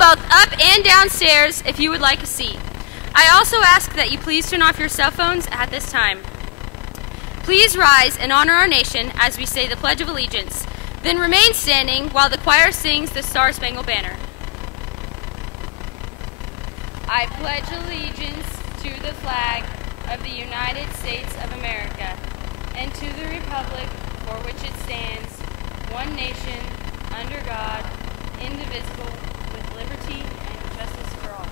both up and downstairs if you would like a seat. I also ask that you please turn off your cell phones at this time. Please rise and honor our nation as we say the Pledge of Allegiance. Then remain standing while the choir sings the Star-Spangled Banner. I pledge allegiance to the flag of the United States of America and to the republic for which it stands, one nation, under God, indivisible, with liberty and justice for all.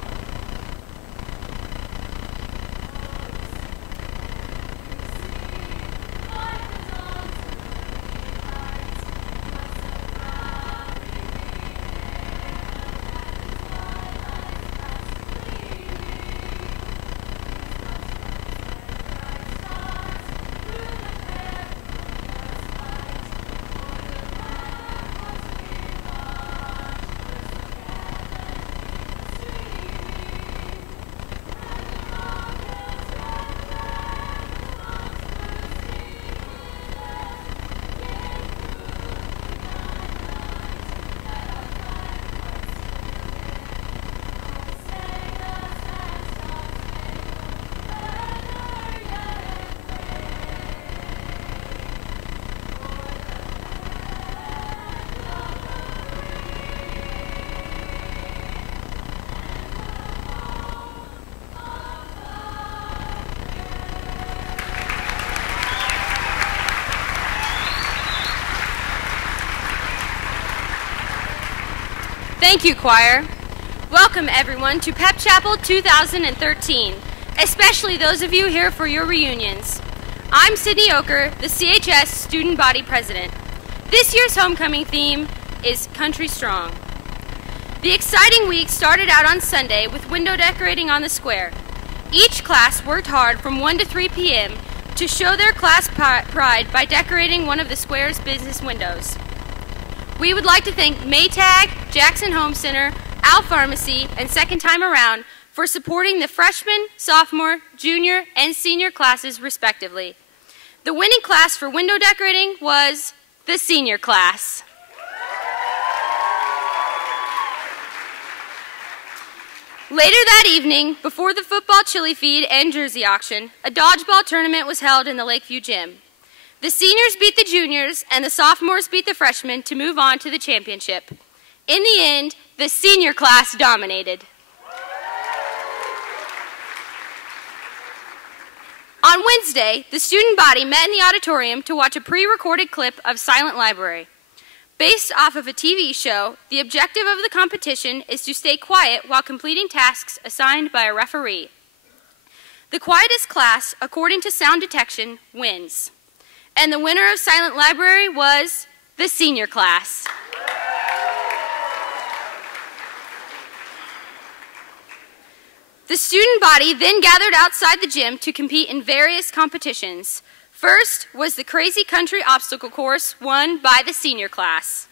Thank you, choir. Welcome, everyone, to Pep Chapel 2013, especially those of you here for your reunions. I'm Sydney Oker, the CHS Student Body President. This year's homecoming theme is Country Strong. The exciting week started out on Sunday with window decorating on the square. Each class worked hard from 1 to 3 p.m. to show their class pride by decorating one of the square's business windows. We would like to thank Maytag, Jackson Home Center, Al Pharmacy, and Second Time Around for supporting the freshman, sophomore, junior, and senior classes respectively. The winning class for window decorating was the senior class. Later that evening, before the football chili feed and jersey auction, a dodgeball tournament was held in the Lakeview Gym. The seniors beat the juniors, and the sophomores beat the freshmen to move on to the championship. In the end, the senior class dominated. On Wednesday, the student body met in the auditorium to watch a pre-recorded clip of Silent Library. Based off of a TV show, the objective of the competition is to stay quiet while completing tasks assigned by a referee. The quietest class, according to sound detection, wins. And the winner of Silent Library was the senior class. The student body then gathered outside the gym to compete in various competitions. First was the Crazy Country Obstacle Course, won by the senior class.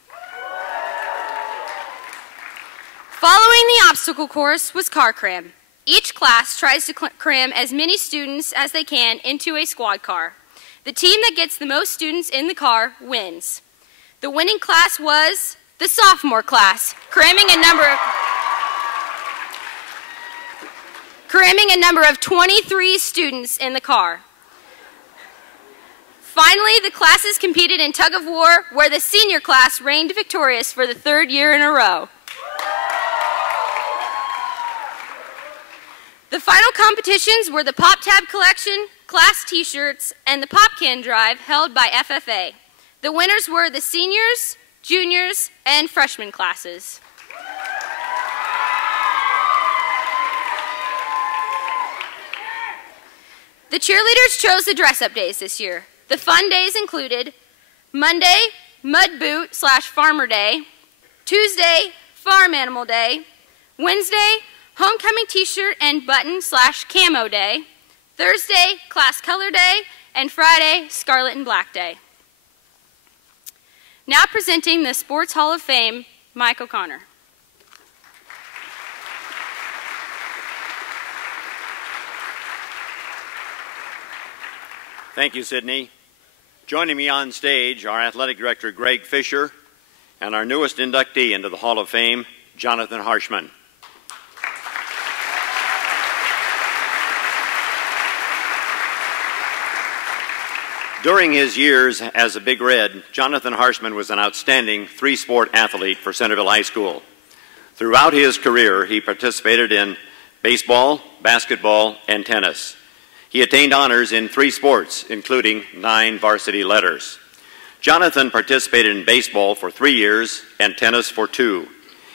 Following the obstacle course was car cram. Each class tries to cram as many students as they can into a squad car. The team that gets the most students in the car wins. The winning class was the sophomore class, cramming a number of 23 students in the car. Finally, the classes competed in tug of war, where the senior class reigned victorious for the 3rd year in a row. The final competitions were the Pop Tab Collection, class t-shirts, and the Pop Can Drive held by FFA. The winners were the seniors, juniors, and freshman classes. The cheerleaders chose the dress-up days this year. The fun days included Monday, Mud Boot / Farmer Day, Tuesday, Farm Animal Day, Wednesday, Homecoming T-shirt and button / Camo Day, Thursday, Class Color Day, and Friday, Scarlet and Black Day. Now presenting the Sports Hall of Fame, Mike O'Connor. Thank you, Sydney. Joining me on stage are Athletic Director Greg Fisher and our newest inductee into the Hall of Fame, Jonathan Harshman. During his years as a Big Red, Jonathan Harshman was an outstanding three-sport athlete for Centerville High School. Throughout his career, he participated in baseball, basketball, and tennis. He attained honors in 3 sports, including 9 varsity letters. Jonathan participated in baseball for 3 years and tennis for 2.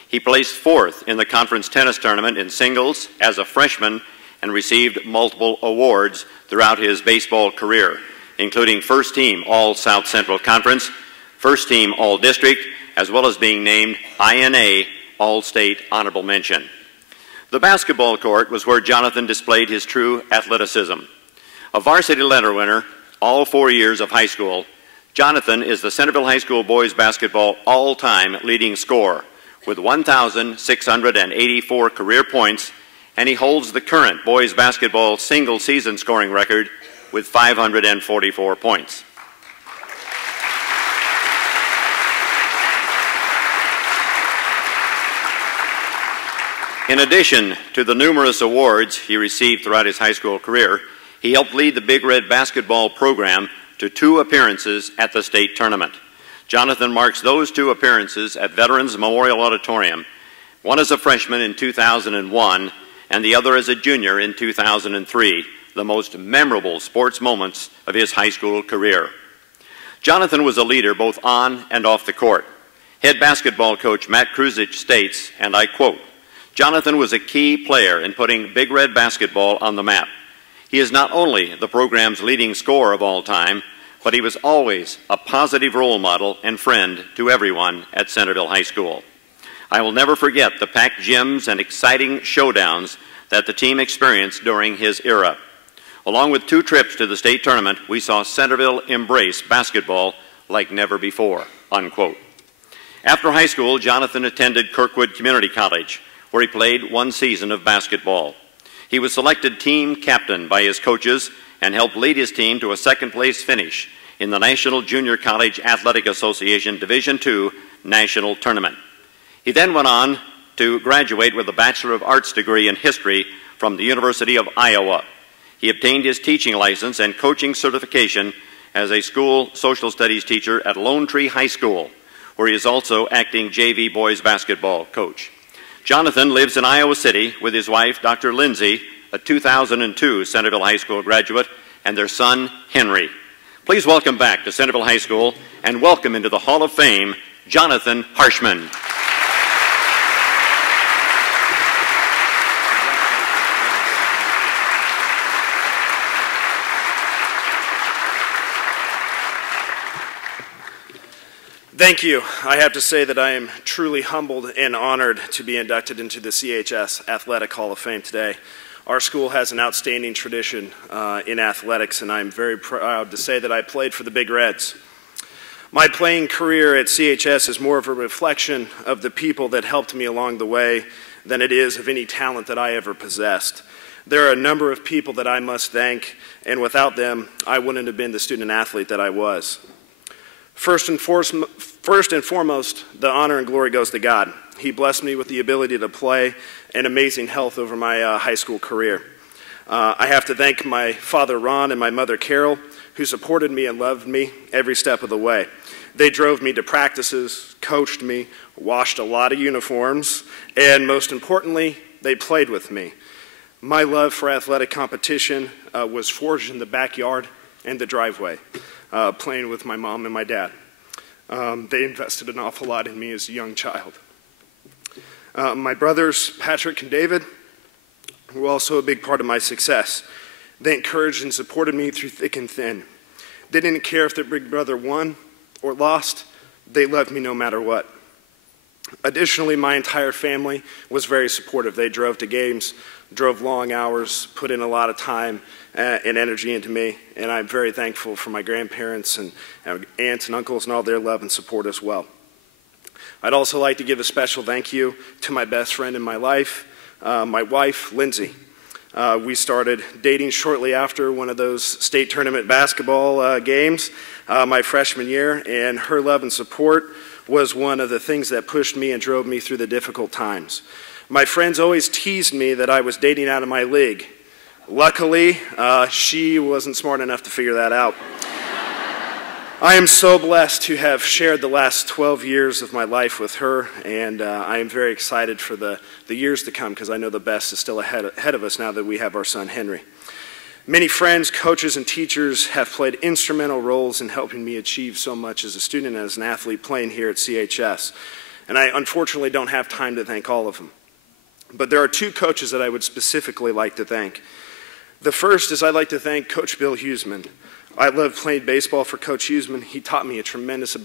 He placed 4th in the conference tennis tournament in singles as a freshman and received multiple awards throughout his baseball career, including First Team All-South Central Conference, First Team All-District, as well as being named INA All-State Honorable Mention. The basketball court was where Jonathan displayed his true athleticism. A varsity letter winner all 4 years of high school, Jonathan is the Centerville High School boys basketball all-time leading scorer with 1,684 career points, and he holds the current boys basketball single-season scoring record with 544 points. In addition to the numerous awards he received throughout his high school career, he helped lead the Big Red basketball program to 2 appearances at the state tournament. Jonathan marks those 2 appearances at Veterans Memorial Auditorium, one as a freshman in 2001 and the other as a junior in 2003, the most memorable sports moments of his high school career. Jonathan was a leader both on and off the court. Head basketball coach Matt Kruzich states, and I quote, "Jonathan was a key player in putting Big Red basketball on the map. He is not only the program's leading scorer of all time, but he was always a positive role model and friend to everyone at Centerville High School. I will never forget the packed gyms and exciting showdowns that the team experienced during his era. Along with 2 trips to the state tournament, we saw Centerville embrace basketball like never before," unquote. After high school, Jonathan attended Kirkwood Community College, where he played 1 season of basketball. He was selected team captain by his coaches and helped lead his team to a 2nd-place finish in the National Junior College Athletic Association Division II National Tournament. He then went on to graduate with a Bachelor of Arts degree in history from the University of Iowa. He obtained his teaching license and coaching certification as a school social studies teacher at Lone Tree High School, where he is also acting JV boys basketball coach. Jonathan lives in Iowa City with his wife, Dr. Lindsay, a 2002 Centerville High School graduate, and their son, Henry. Please welcome back to Centerville High School and welcome into the Hall of Fame, Jonathan Harshman. Thank you. I have to say that I am truly humbled and honored to be inducted into the CHS Athletic Hall of Fame today. Our school has an outstanding tradition in athletics, and I'm very proud to say that I played for the Big Reds. My playing career at CHS is more of a reflection of the people that helped me along the way than it is of any talent that I ever possessed. There are a number of people that I must thank, and without them, I wouldn't have been the student athlete that I was. First and foremost, the honor and glory goes to God. He blessed me with the ability to play and amazing health over my high school career. I have to thank my father, Ron, and my mother, Carol, who supported me and loved me every step of the way. They drove me to practices, coached me, washed a lot of uniforms, and most importantly, they played with me. My love for athletic competition was forged in the backyard and the driveway, playing with my mom and my dad. They invested an awful lot in me as a young child. My brothers, Patrick and David, were also a big part of my success. They encouraged and supported me through thick and thin. They didn't care if their big brother won or lost. They loved me no matter what. Additionally, my entire family was very supportive. They drove to games, drove long hours, put in a lot of time and energy into me, and I'm very thankful for my grandparents and aunts and uncles and all their love and support as well. I'd also like to give a special thank you to my best friend in my life, my wife, Lindsay. We started dating shortly after one of those state tournament basketball games my freshman year, and her love and support was one of the things that pushed me and drove me through the difficult times. My friends always teased me that I was dating out of my league. Luckily, she wasn't smart enough to figure that out. I am so blessed to have shared the last 12 years of my life with her, and I am very excited for the years to come because I know the best is still ahead of us now that we have our son Henry. Many friends, coaches, and teachers have played instrumental roles in helping me achieve so much as a student and as an athlete playing here at CHS, and I unfortunately don't have time to thank all of them. But there are two coaches that I would specifically like to thank. The first is I'd like to thank Coach Bill Huseman. I loved playing baseball for Coach Huseman. He taught me a tremendous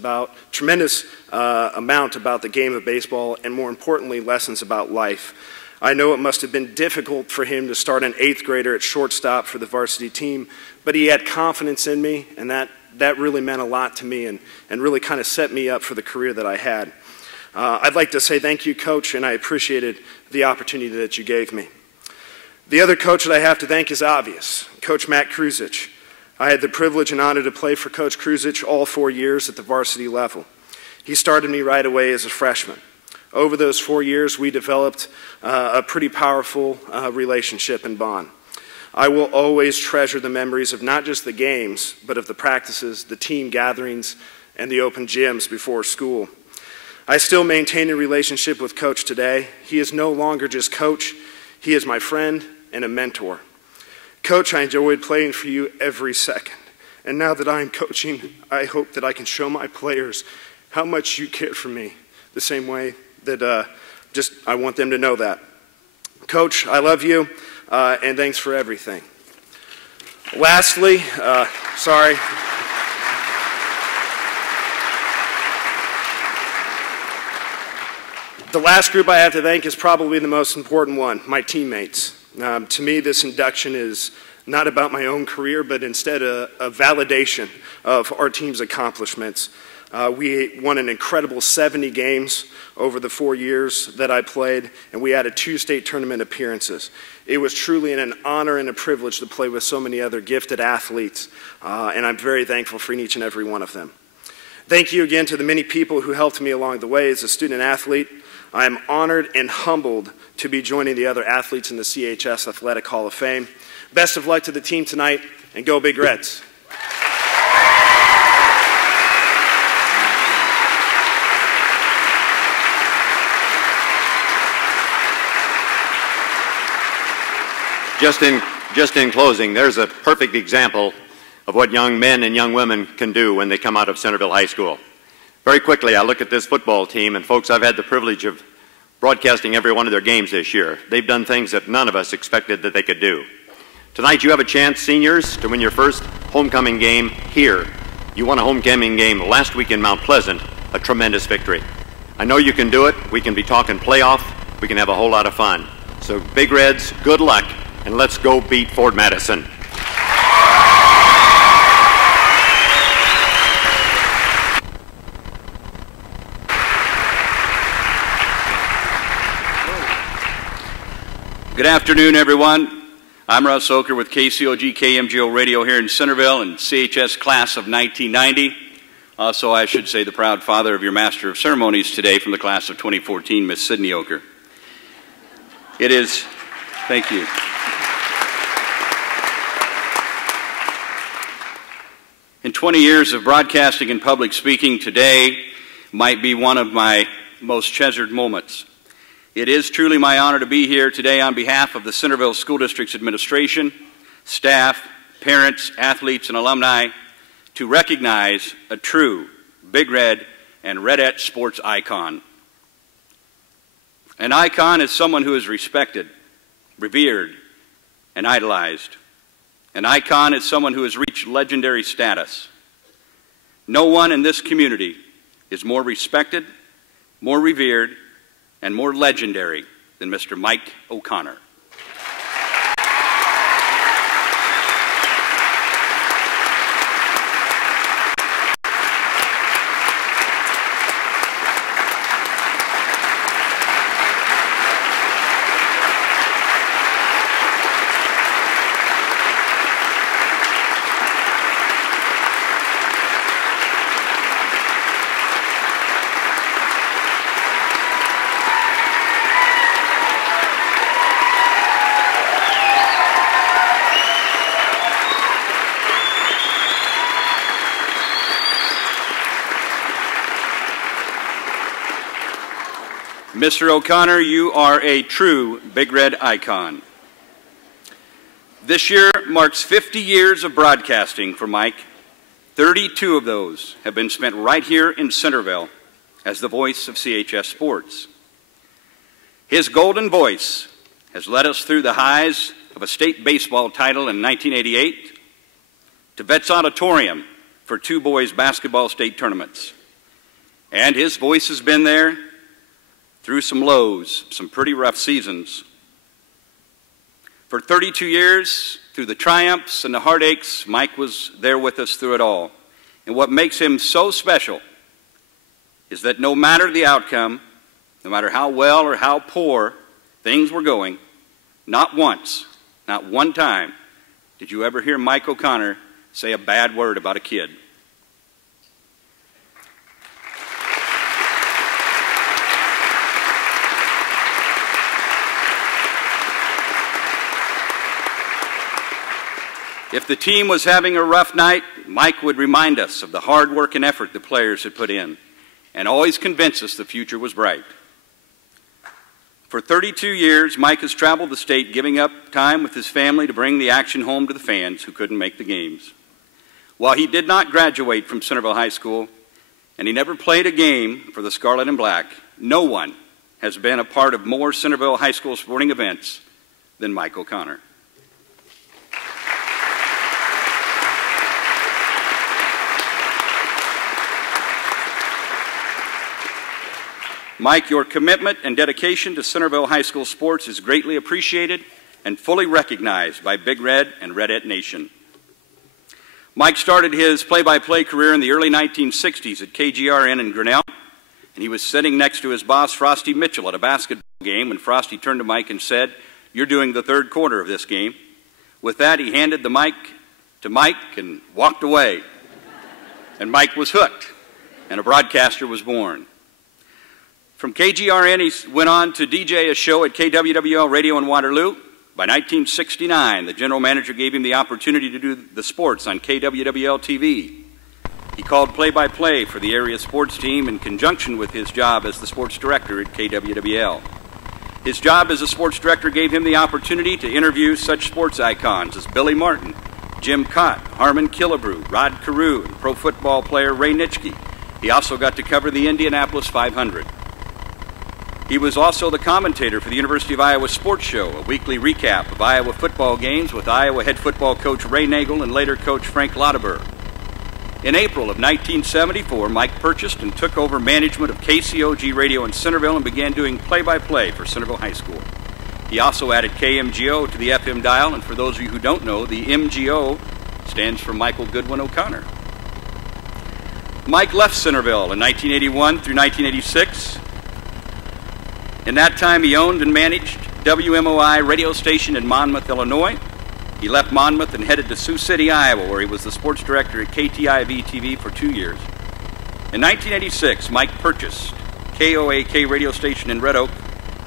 amount about the game of baseball and, more importantly, lessons about life. I know it must have been difficult for him to start an 8th grader at shortstop for the varsity team, but he had confidence in me, and that really meant a lot to me and really kind of set me up for the career that I had. I'd like to say thank you, Coach, and I appreciated the opportunity that you gave me. The other coach that I have to thank is obvious, Coach Matt Kruzich. I had the privilege and honor to play for Coach Kruzich all 4 years at the varsity level. He started me right away as a freshman. Over those 4 years, we developed a pretty powerful relationship and bond. I will always treasure the memories of not just the games, but of the practices, the team gatherings, and the open gyms before school. I still maintain a relationship with Coach today. He is no longer just Coach. He is my friend and a mentor. Coach, I enjoyed playing for you every second. And now that I'm coaching, I hope that I can show my players how much you care for me, the same way that I want them to know that. Coach, I love you, and thanks for everything. Lastly, sorry. The last group I have to thank is probably the most important one, my teammates. To me, this induction is not about my own career, but instead a validation of our team's accomplishments. We won an incredible 70 games over the 4 years that I played, and we added 2 state tournament appearances. It was truly an honor and a privilege to play with so many other gifted athletes, and I'm very thankful for each and every one of them. Thank you again to the many people who helped me along the way as a student athlete. I am honored and humbled to be joining the other athletes in the CHS Athletic Hall of Fame. Best of luck to the team tonight, and go Big Reds. Just in closing, there's a perfect example of what young men and young women can do when they come out of Centerville High School. Very quickly, I look at this football team, and folks, I've had the privilege of broadcasting every one of their games this year. They've done things that none of us expected that they could do. Tonight, you have a chance, seniors, to win your first homecoming game here. You won a homecoming game last week in Mount Pleasant, a tremendous victory. I know you can do it. We can be talking playoff. We can have a whole lot of fun. So, Big Reds, good luck, and let's go beat Fort Madison. Good afternoon, everyone. I'm Russ Oker with KCOG KMGO Radio here in Centerville and CHS class of 1990. Also, I should say the proud father of your Master of Ceremonies today from the class of 2014, Miss Sydney Oker. It is, thank you. In 20 years of broadcasting and public speaking, today might be one of my most treasured moments. It is truly my honor to be here today on behalf of the Centerville School District's administration, staff, parents, athletes, and alumni to recognize a true Big Red and Redette sports icon. An icon is someone who is respected, revered, and idolized. An icon is someone who has reached legendary status. No one in this community is more respected, more revered, and more legendary than Mr. Mike O'Connor. Mr. O'Connor, you are a true Big Red icon. This year marks 50 years of broadcasting for Mike. 32 of those have been spent right here in Centerville as the voice of CHS Sports. His golden voice has led us through the highs of a state baseball title in 1988 to Vets Auditorium for 2 boys basketball state tournaments. And his voice has been there through some lows, some pretty rough seasons. For 32 years, through the triumphs and the heartaches, Mike was there with us through it all. And what makes him so special is that no matter the outcome, no matter how well or how poor things were going, not once, not one time, did you ever hear Mike O'Connor say a bad word about a kid. If the team was having a rough night, Mike would remind us of the hard work and effort the players had put in, and always convince us the future was bright. For 32 years, Mike has traveled the state, giving up time with his family to bring the action home to the fans who couldn't make the games. While he did not graduate from Centerville High School, and he never played a game for the Scarlet and Black, no one has been a part of more Centerville High School sporting events than Mike O'Connor. Mike, your commitment and dedication to Centerville High School sports is greatly appreciated and fully recognized by Big Red and Redette Nation. Mike started his play-by-play career in the early 1960s at KGRN in Grinnell, and he was sitting next to his boss, Frosty Mitchell, at a basketball game when Frosty turned to Mike and said, "You're doing the third quarter of this game." With that, he handed the mic to Mike and walked away. And Mike was hooked, and a broadcaster was born. From KGRN, he went on to DJ a show at KWWL Radio in Waterloo. By 1969, the general manager gave him the opportunity to do the sports on KWWL TV. He called play-by-play for the area sports team in conjunction with his job as the sports director at KWWL. His job as a sports director gave him the opportunity to interview such sports icons as Billy Martin, Jim Cott, Harmon Killebrew, Rod Carew, and pro football player Ray Nitschke. He also got to cover the Indianapolis 500. He was also the commentator for the University of Iowa Sports Show, a weekly recap of Iowa football games with Iowa head football coach Ray Nagel and later coach Frank Lauterbur. In April of 1974, Mike purchased and took over management of KCOG Radio in Centerville and began doing play-by-play for Centerville High School. He also added KMGO to the FM dial, and for those of you who don't know, the MGO stands for Michael Goodwin O'Connor. Mike left Centerville in 1981 through 1986. In that time, he owned and managed WMOI radio station in Monmouth, Illinois. He left Monmouth and headed to Sioux City, Iowa, where he was the sports director at KTIV TV for 2 years. In 1986, Mike purchased KOAK radio station in Red Oak,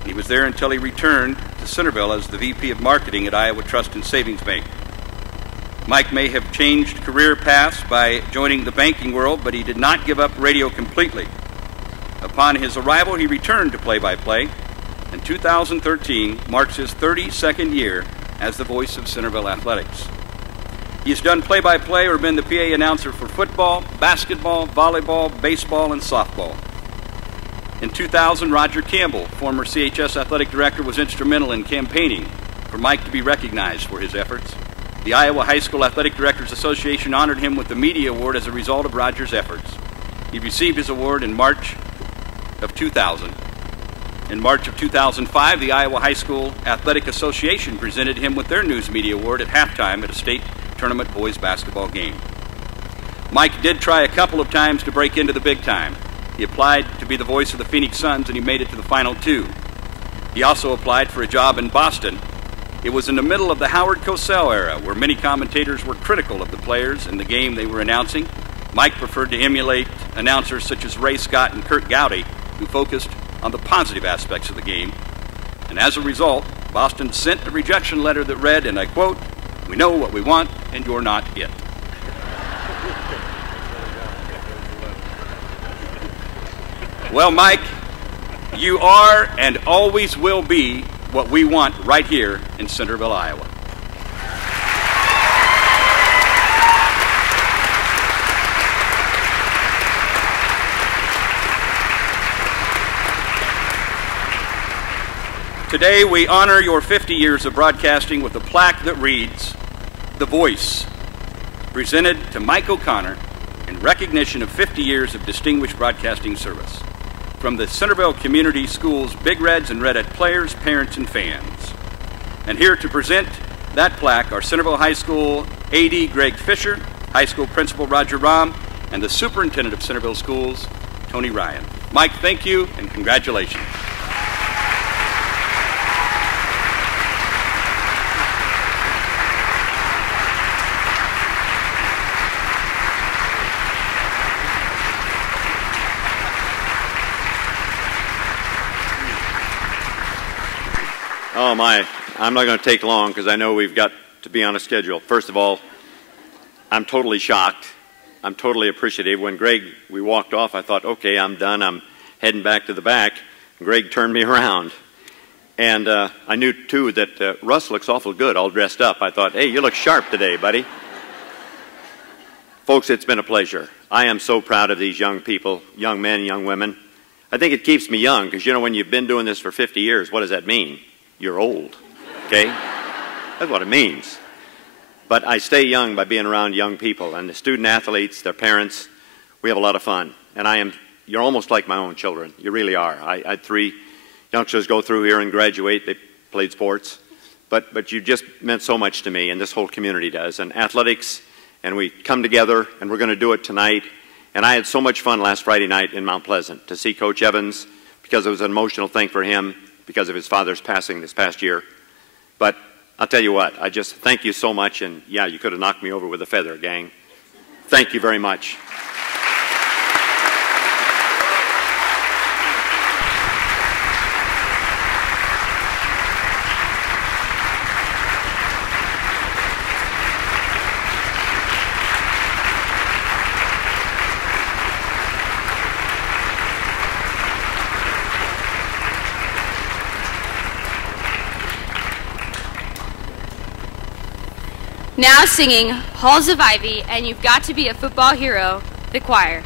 and he was there until he returned to Centerville as the VP of Marketing at Iowa Trust and Savings Bank. Mike may have changed career paths by joining the banking world, but he did not give up radio completely. Upon his arrival, he returned to play-by-play, and 2013 marks his 32nd year as the voice of Centerville Athletics. He's done play-by-play or been the PA announcer for football, basketball, volleyball, baseball, and softball. In 2000, Roger Campbell, former CHS athletic director, was instrumental in campaigning for Mike to be recognized for his efforts. The Iowa High School Athletic Directors Association honored him with the Media Award as a result of Roger's efforts. He received his award in March of 2000. In March of 2005, the Iowa High School Athletic Association presented him with their News Media Award at halftime at a state tournament boys basketball game. Mike did try a couple of times to break into the big time. He applied to be the voice of the Phoenix Suns, and he made it to the Final Two. He also applied for a job in Boston. It was in the middle of the Howard Cosell era, where many commentators were critical of the players and the game they were announcing. Mike preferred to emulate announcers such as Ray Scott and Kurt Gowdy, who focused on the positive aspects of the game. And as a result, Boston sent a rejection letter that read, and I quote, "We know what we want, and you're not it." Well, Mike, You are and always will be what we want right here in Centerville, Iowa. Today, we honor your 50 years of broadcasting with a plaque that reads, "The Voice," presented to Mike O'Connor in recognition of 50 years of distinguished broadcasting service. From the Centerville Community Schools Big Reds and Redhead players, parents, and fans. And here to present that plaque are Centerville High School AD Greg Fisher, High School Principal Roger Rahm, and the Superintendent of Centerville Schools, Tony Ryan. Mike, thank you and congratulations. Oh my, I'm not going to take long because I know we've got to be on a schedule. First of all, I'm totally shocked. I'm totally appreciative. When we walked off, I thought, okay, I'm done. I'm heading back to the back. Greg turned me around. And I knew, too, that Russ looks awful good, all dressed up. I thought, hey, you look sharp today, buddy. Folks, it's been a pleasure. I am so proud of these young people, young men, young women. I think it keeps me young because, you know, when you've been doing this for 50 years, what does that mean? You're old, okay? That's what it means. But I stay young by being around young people, and the student athletes, their parents, we have a lot of fun. And you're almost like my own children. You really are. I had 3 youngsters go through here and graduate. They played sports. But you just meant so much to me, and this whole community does. And athletics, and we come together, and we're going to do it tonight. And I had so much fun last Friday night in Mount Pleasant to see Coach Evans, because it was an emotional thing for him, because of his father's passing this past year. But I'll tell you what, I just thank you so much, and yeah, you could have knocked me over with a feather, gang. Thank you very much. Now singing Halls of Ivy and You've Got to Be a Football Hero, the choir.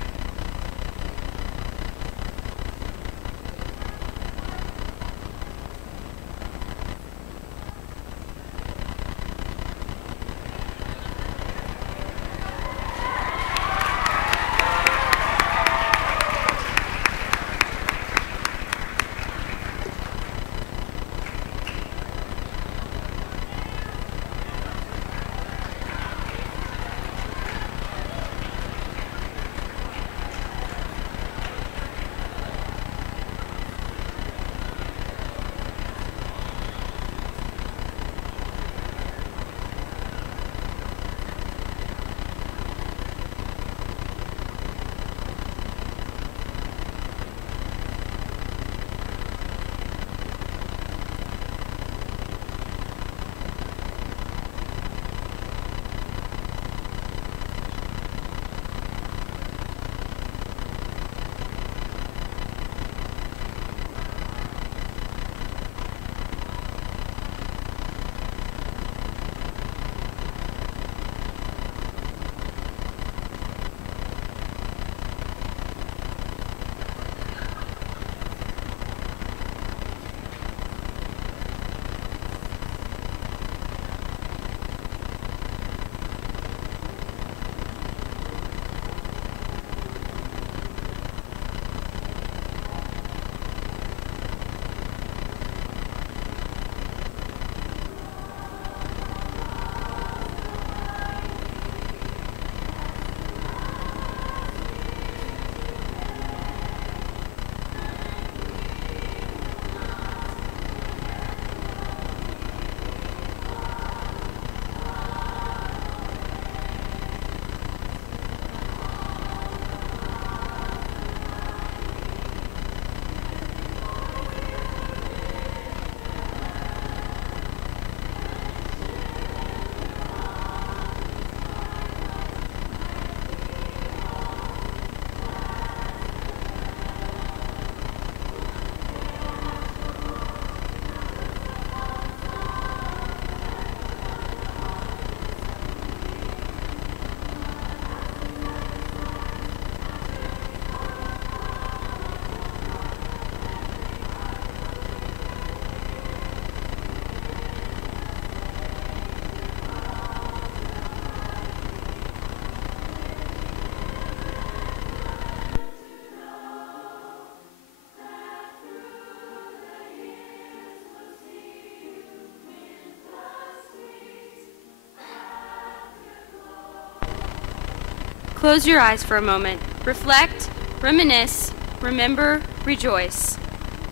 close your eyes for a moment. Reflect, reminisce, remember, rejoice.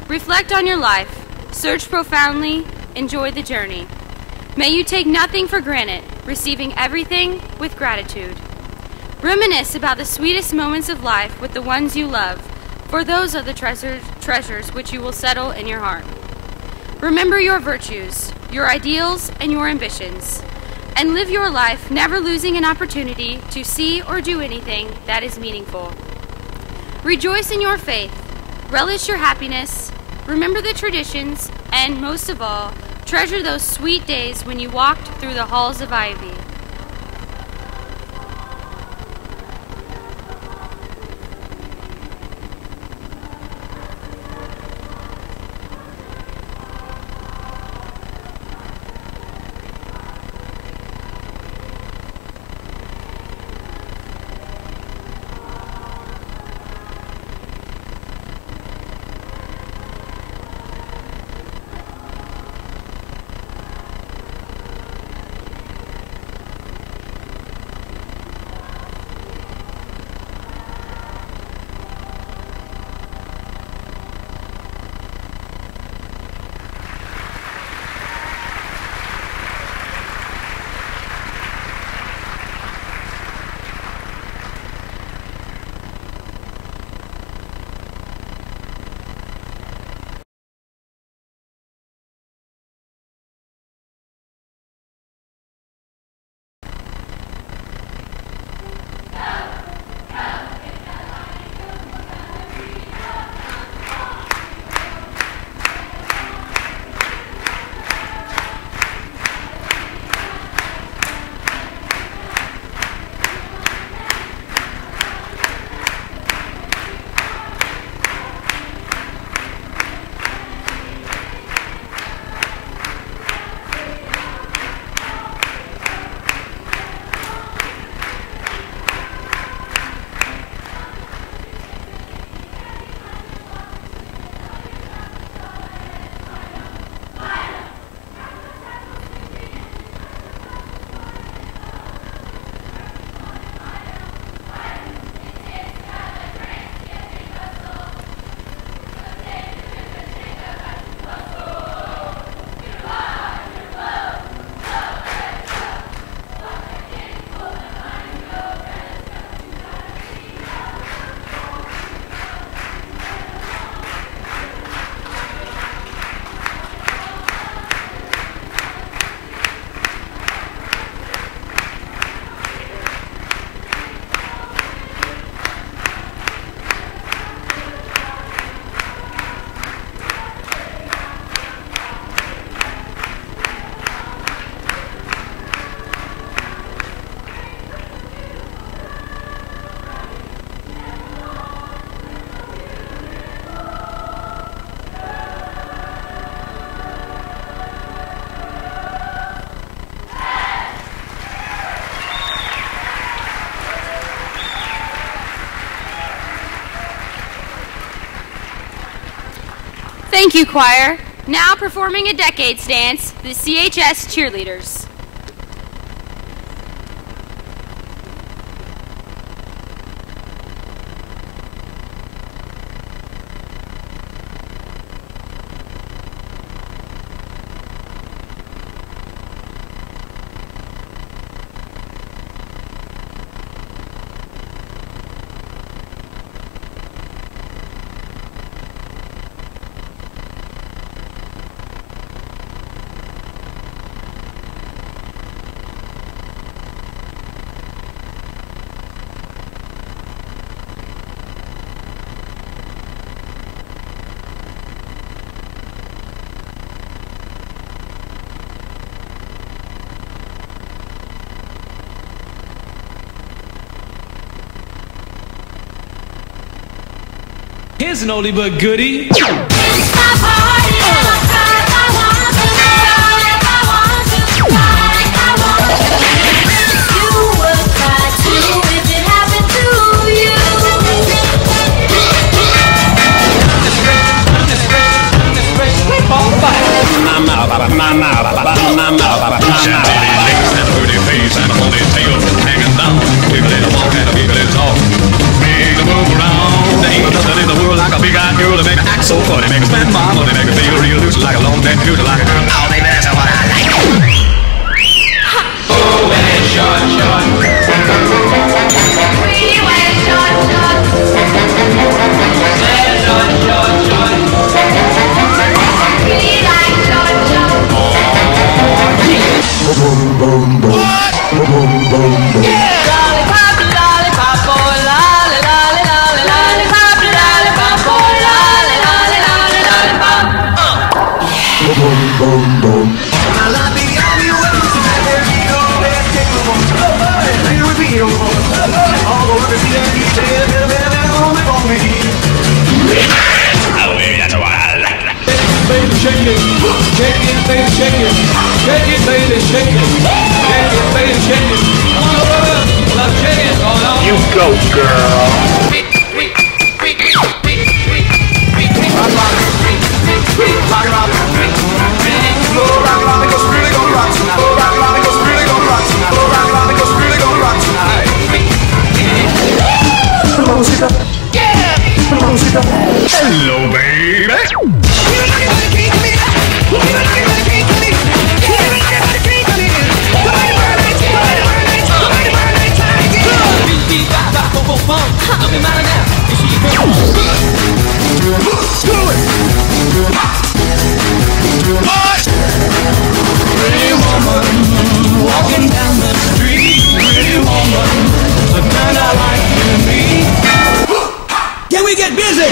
Reflect on your life. Search profoundly. Enjoy the journey. May you take nothing for granted, receiving everything with gratitude. Reminisce about the sweetest moments of life with the ones you love, for those are the treasures which you will settle in your heart. Remember your virtues, your ideals, and your ambitions, and live your life never losing an opportunity to see or do anything that is meaningful. Rejoice in your faith, relish your happiness, remember the traditions, and most of all, treasure those sweet days when you walked through the halls of Ivy. Thank you, choir. Now performing a decades dance, the CHS Cheerleaders. Here's an oldie but goodie. Champagne legs and a pretty face and a ponytail hanging down. Wiggle it, walk and a wiggle it. so funny, make me spend my money, make me feel real loose like a long neck dude like a girl. Oh, baby, that's what I like. Oh, when it's short, short. We went short, short. Say short, short, short. We like short, short. Boom, boom, boom. What? Boom, boom, boom, boom. Yeah. Lollipop, lollipop, oh, lolly, lolly, lolly, lollipop, lollipop, oh, lolly, lolly, lolly, lollipop. Yeah. Boom, boom, boom. Baby, shake it, shake it, baby, shake it, shake it, baby, shake it, shake it, baby, shake it. Let's shake it, you go, girl. Hello, baby. Pretty woman, walking down the street. Pretty woman, the kind I like you and me. Can we get busy?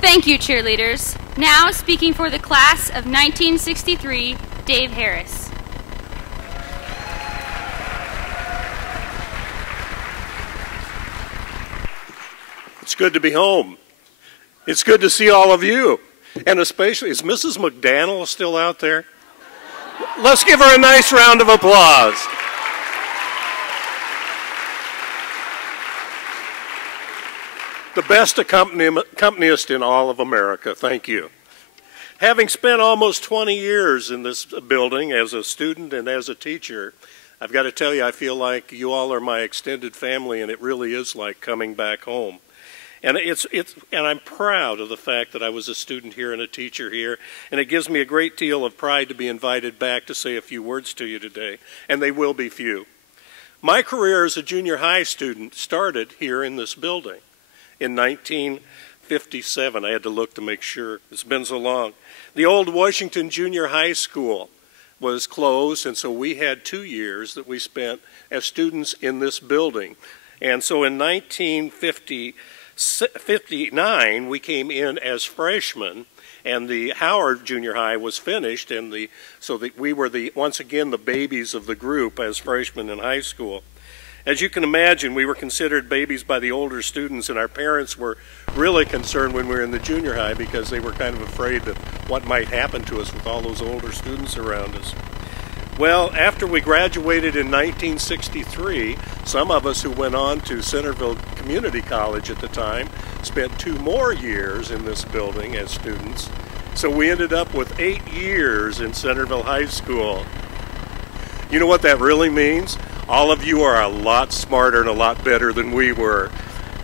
Thank you, cheerleaders. Now, speaking for the class of 1963, Dave Harris. It's good to be home. It's good to see all of you. And especially, is Mrs. McDaniel still out there? Let's give her a nice round of applause. The best accompanist in all of America, thank you. Having spent almost 20 years in this building as a student and as a teacher, I've got to tell you, I feel like you all are my extended family, and it really is like coming back home. And I'm proud of the fact that I was a student here and a teacher here, and it gives me a great deal of pride to be invited back to say a few words to you today, and they will be few. My career as a junior high student started here in this building. In 1957, I had to look to make sure. It's been so long. The old Washington Junior High School was closed, and so we had 2 years that we spent as students in this building. And so in 1959, we came in as freshmen, and the Howard Junior High was finished, and so that we were once again the babies of the group as freshmen in high school. As you can imagine, we were considered babies by the older students, and our parents were really concerned when we were in the junior high because they were kind of afraid of what might happen to us with all those older students around us. Well, after we graduated in 1963, some of us who went on to Centerville Community College at the time spent 2 more years in this building as students. So we ended up with 8 years in Centerville High School. You know what that really means? All of you are a lot smarter and a lot better than we were.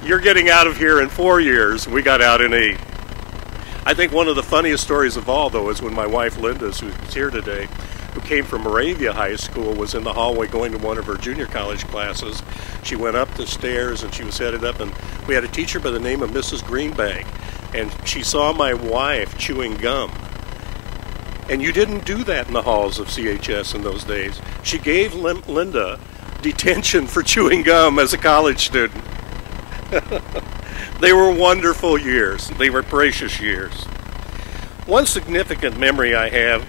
You're getting out of here in 4 years. We got out in 8. I think one of the funniest stories of all, though, is when my wife Linda, who's here today, who came from Moravia High School, was in the hallway going to one of her junior college classes. She went up the stairs and she was headed up, and we had a teacher by the name of Mrs. Greenbank, and she saw my wife chewing gum. And you didn't do that in the halls of CHS in those days. She gave Linda detention for chewing gum as a college student. They were wonderful years. They were precious years. One significant memory I have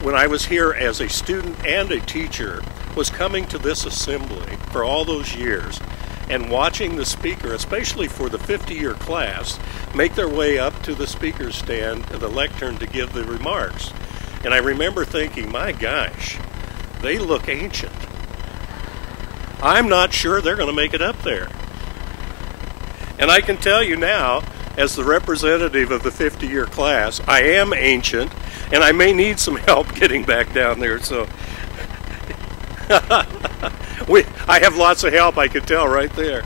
when I was here as a student and a teacher was coming to this assembly for all those years and watching the speaker, especially for the 50-year class, make their way up to the speaker's stand, the lectern, to give the remarks. And I remember thinking, my gosh, they look ancient. I'm not sure they're going to make it up there. And I can tell you now, as the representative of the 50-year class, I am ancient, and I may need some help getting back down there. So I have lots of help, I can tell right there.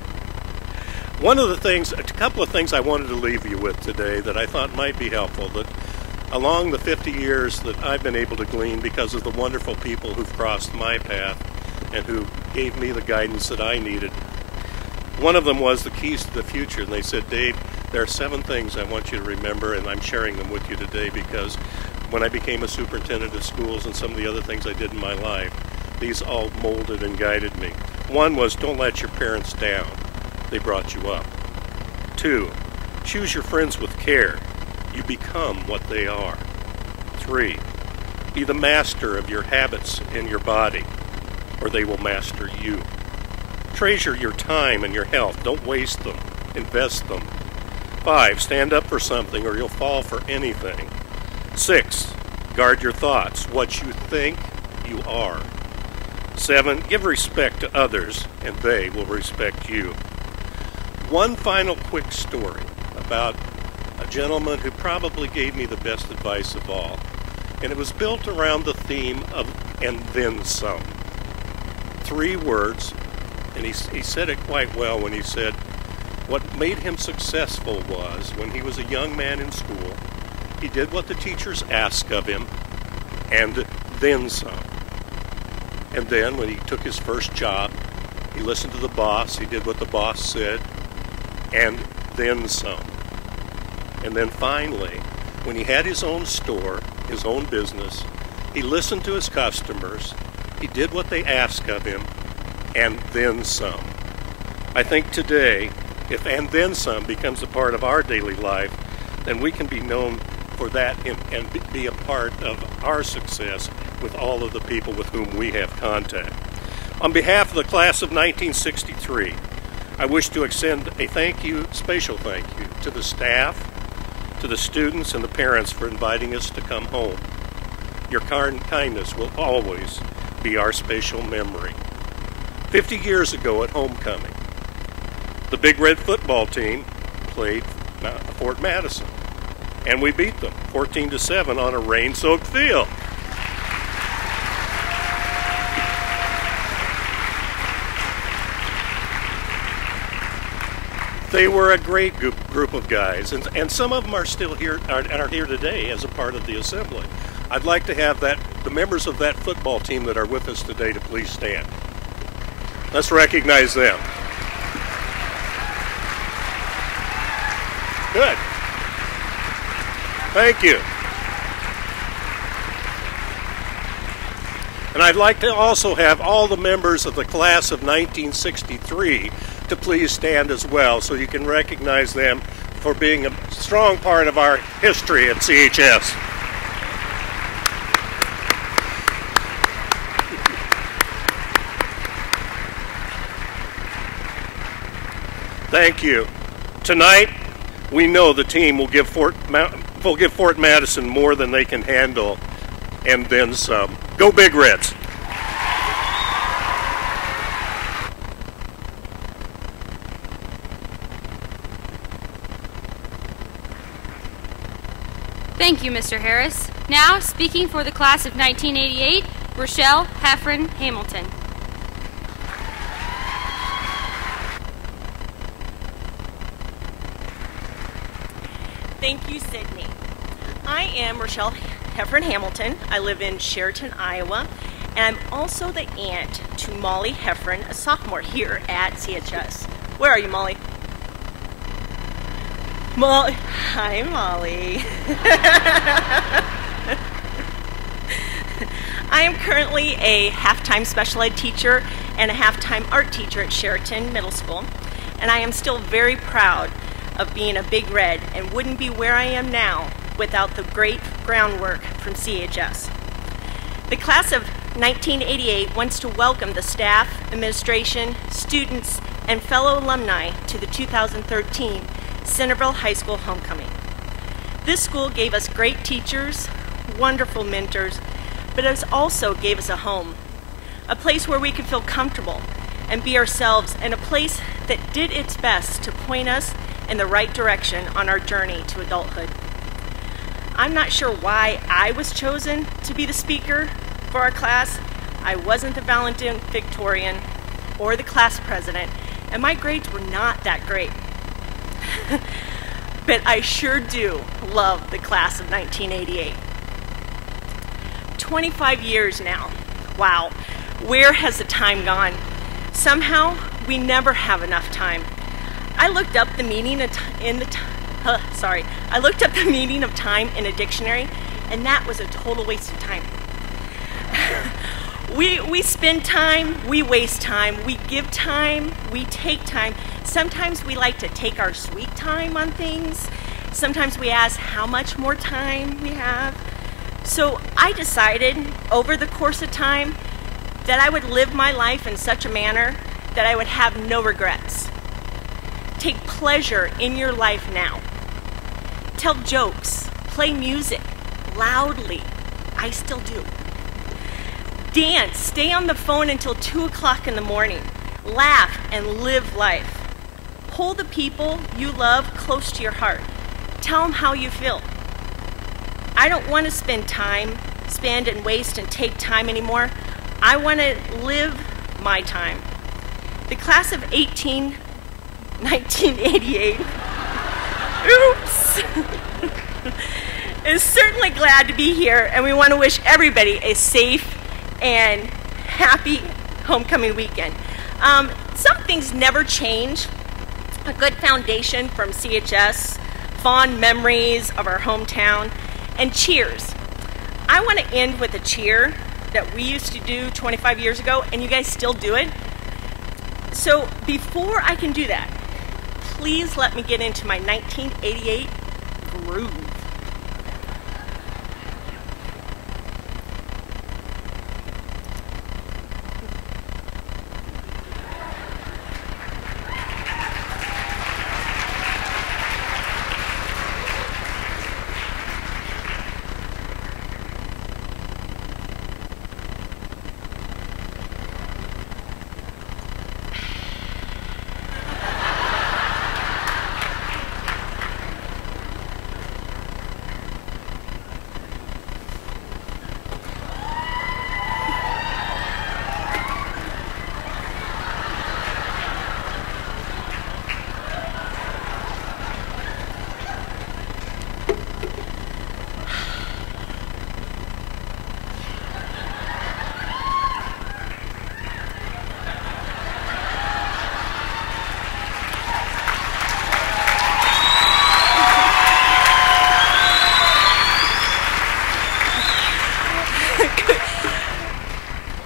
A couple of things I wanted to leave you with today that I thought might be helpful, that along the 50 years that I've been able to glean because of the wonderful people who've crossed my path and who gave me the guidance that I needed. One of them was the keys to the future, and they said, Dave, there are 7 things I want you to remember, and I'm sharing them with you today because when I became a superintendent of schools and some of the other things I did in my life, these all molded and guided me. One was, don't let your parents down. They brought you up. 2, choose your friends with care. You become what they are. 3, be the master of your habits in your body, or they will master you. Treasure your time and your health. Don't waste them. Invest them. 5, stand up for something or you'll fall for anything. 6, guard your thoughts. What you think, you are. 7, give respect to others and they will respect you. One final quick story about a gentleman who probably gave me the best advice of all. And it was built around the theme of and then some. 3 words. And he said it quite well when he said, what made him successful was when he was a young man in school, he did what the teachers asked of him, and then some. And then when he took his first job, he listened to the boss, he did what the boss said, and then some. And then finally, when he had his own store, his own business, he listened to his customers, he did what they asked of him, and then some. I think today, if and then some becomes a part of our daily life, then we can be known for that and be a part of our success with all of the people with whom we have contact. On behalf of the class of 1963, I wish to extend a special thank you to the staff, to the students and the parents for inviting us to come home. Your kindness will always be our special memory. 50 years ago at homecoming, the Big Red football team played Fort Madison, and we beat them 14-7 on a rain-soaked field. They were a great group of guys, and some of them are still here, are here today as a part of the assembly. I'd like to have the members of that football team that are with us today to please stand. Let's recognize them. Good. Thank you. And I'd like to also have all the members of the class of 1963 to please stand as well so you can recognize them for being a strong part of our history at CHS. Thank you. Tonight, we know the team will give Fort Madison more than they can handle, and then some. Go Big Reds! Thank you, Mr. Harris. Now, speaking for the class of 1988, Rochelle Heffron Hamilton. Thank you, Sydney. I am Rochelle Heffron Hamilton. I live in Sheraton, Iowa, and I'm also the aunt to Molly Heffron, a sophomore here at CHS. Where are you, Molly? Molly. Hi, Molly. I am currently a half-time special ed teacher and a half-time art teacher at Sheraton Middle School, and I am still very proud of being a Big Red and wouldn't be where I am now without the great groundwork from CHS. The class of 1988 wants to welcome the staff, administration, students, and fellow alumni to the 2013 Centerville High School Homecoming. This school gave us great teachers, wonderful mentors, but it also gave us a home, a place where we could feel comfortable and be ourselves, and a place that did its best to point us in the right direction on our journey to adulthood. I'm not sure why I was chosen to be the speaker for our class. I wasn't the valedictorian or the class president, and my grades were not that great. But I sure do love the class of 1988. 25 years now. Wow, where has the time gone? Somehow, we never have enough time. I looked up the meaning of I looked up the meaning of time in a dictionary, and that was a total waste of time. We spend time, we waste time, we give time, we take time. Sometimes we like to take our sweet time on things. Sometimes we ask how much more time we have. So I decided over the course of time that I would live my life in such a manner that I would have no regrets. Take pleasure in your life now. Tell jokes, play music loudly. I still do. Dance, stay on the phone until 2 o'clock in the morning. Laugh and live life. Hold the people you love close to your heart. Tell them how you feel. I don't want to spend and waste and take time anymore. I want to live my time. The class of 1988, oops, is certainly glad to be here, and we want to wish everybody a safe and happy homecoming weekend. Some things never change. A good foundation from CHS, fond memories of our hometown, and cheers. I want to end with a cheer that we used to do 25 years ago, and you guys still do it. So before I can do that, please let me get into my 1988 groove.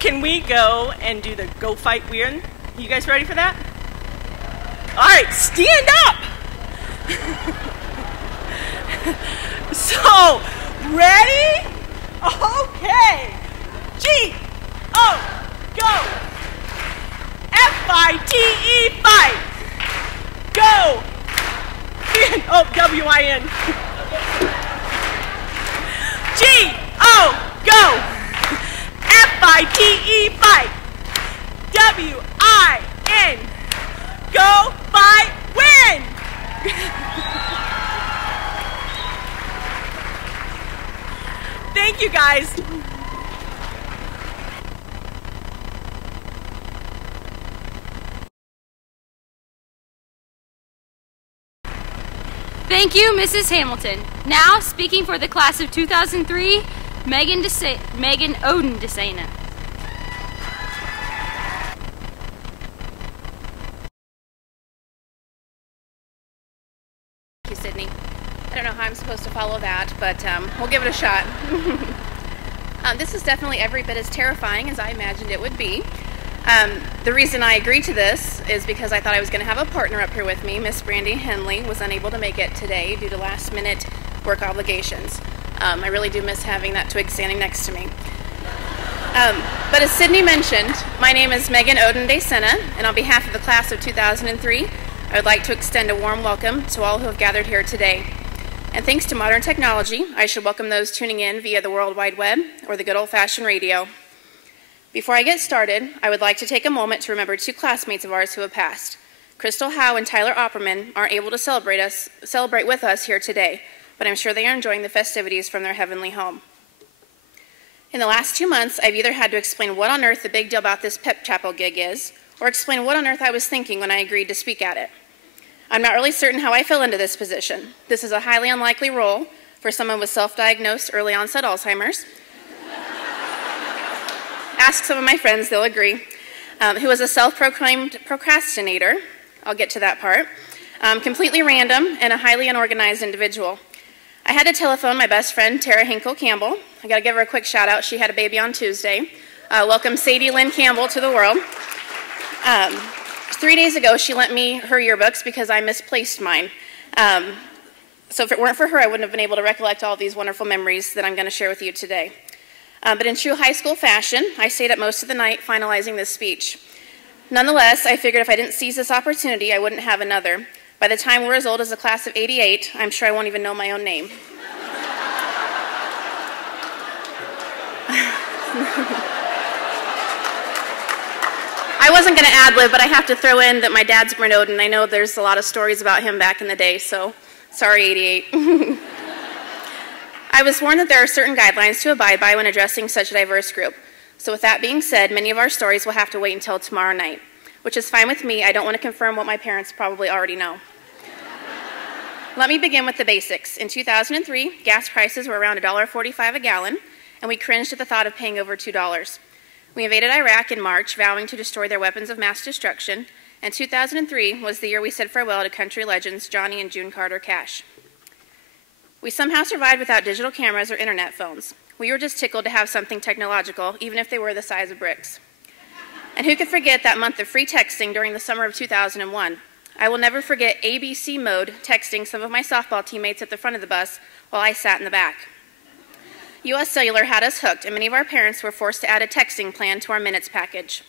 Can we go and do the Go Fight Win? You guys ready for that? All right, stand up. So, ready? Okay. G-O, go. F-I-T-E, fight. Go. Oh, W-I-N. G-O, go. F-I-T-E, fight. W-I-N. Go, fight, win. Thank you, guys. Thank Thank you, Mrs. Hamilton. Now, speaking for the class of 2003, Megan Oden DeSena. Thank you, Sydney. I don't know how I'm supposed to follow that, but we'll give it a shot. This is definitely every bit as terrifying as I imagined it would be. The reason I agreed to this is because I thought I was going to have a partner up here with me. Miss Brandy Henley was unable to make it today due to last-minute work obligations. I really do miss having that twig standing next to me. But as Sydney mentioned, my name is Megan Oden DeSena, and on behalf of the class of 2003, I would like to extend a warm welcome to all who have gathered here today. And thanks to modern technology, I should welcome those tuning in via the World Wide Web or the good old-fashioned radio. Before I get started, I would like to take a moment to remember two classmates of ours who have passed. Crystal Howe and Tyler Opperman aren't able to celebrate with us here today, but I'm sure they are enjoying the festivities from their heavenly home. In the last 2 months, I've either had to explain what on earth the big deal about this Pep Chapel gig is, or explain what on earth I was thinking when I agreed to speak at it. I'm not really certain how I fell into this position. This is a highly unlikely role for someone with self-diagnosed early onset Alzheimer's. Ask some of my friends, they'll agree. Who is a self-proclaimed procrastinator, I'll get to that part, completely random, and a highly unorganized individual. I had to telephone my best friend, Tara Hinkle Campbell. I gotta give her a quick shout out. She had a baby on Tuesday. Welcome Sadie Lynn Campbell to the world. 3 days ago, she lent me her yearbooks because I misplaced mine. So if it weren't for her, I wouldn't have been able to recollect all these wonderful memories that I'm gonna share with you today. But in true high school fashion, I stayed up most of the night finalizing this speech. Nonetheless, I figured if I didn't seize this opportunity, I wouldn't have another. By the time we're as old as the class of '88, I'm sure I won't even know my own name. I wasn't going to ad-lib, but I have to throw in that my dad's Brent Oden. I know there's a lot of stories about him back in the day, so sorry, '88. I was warned that there are certain guidelines to abide by when addressing such a diverse group. So with that being said, many of our stories will have to wait until tomorrow night, which is fine with me. I don't want to confirm what my parents probably already know. Let me begin with the basics. In 2003, gas prices were around $1.45 a gallon, and we cringed at the thought of paying over $2. We invaded Iraq in March, vowing to destroy their weapons of mass destruction, and 2003 was the year we said farewell to country legends Johnny and June Carter Cash. We somehow survived without digital cameras or internet phones. We were just tickled to have something technological, even if they were the size of bricks. And who could forget that month of free texting during the summer of 2001? I will never forget ABC mode texting some of my softball teammates at the front of the bus while I sat in the back. US Cellular had us hooked, and many of our parents were forced to add a texting plan to our minutes package.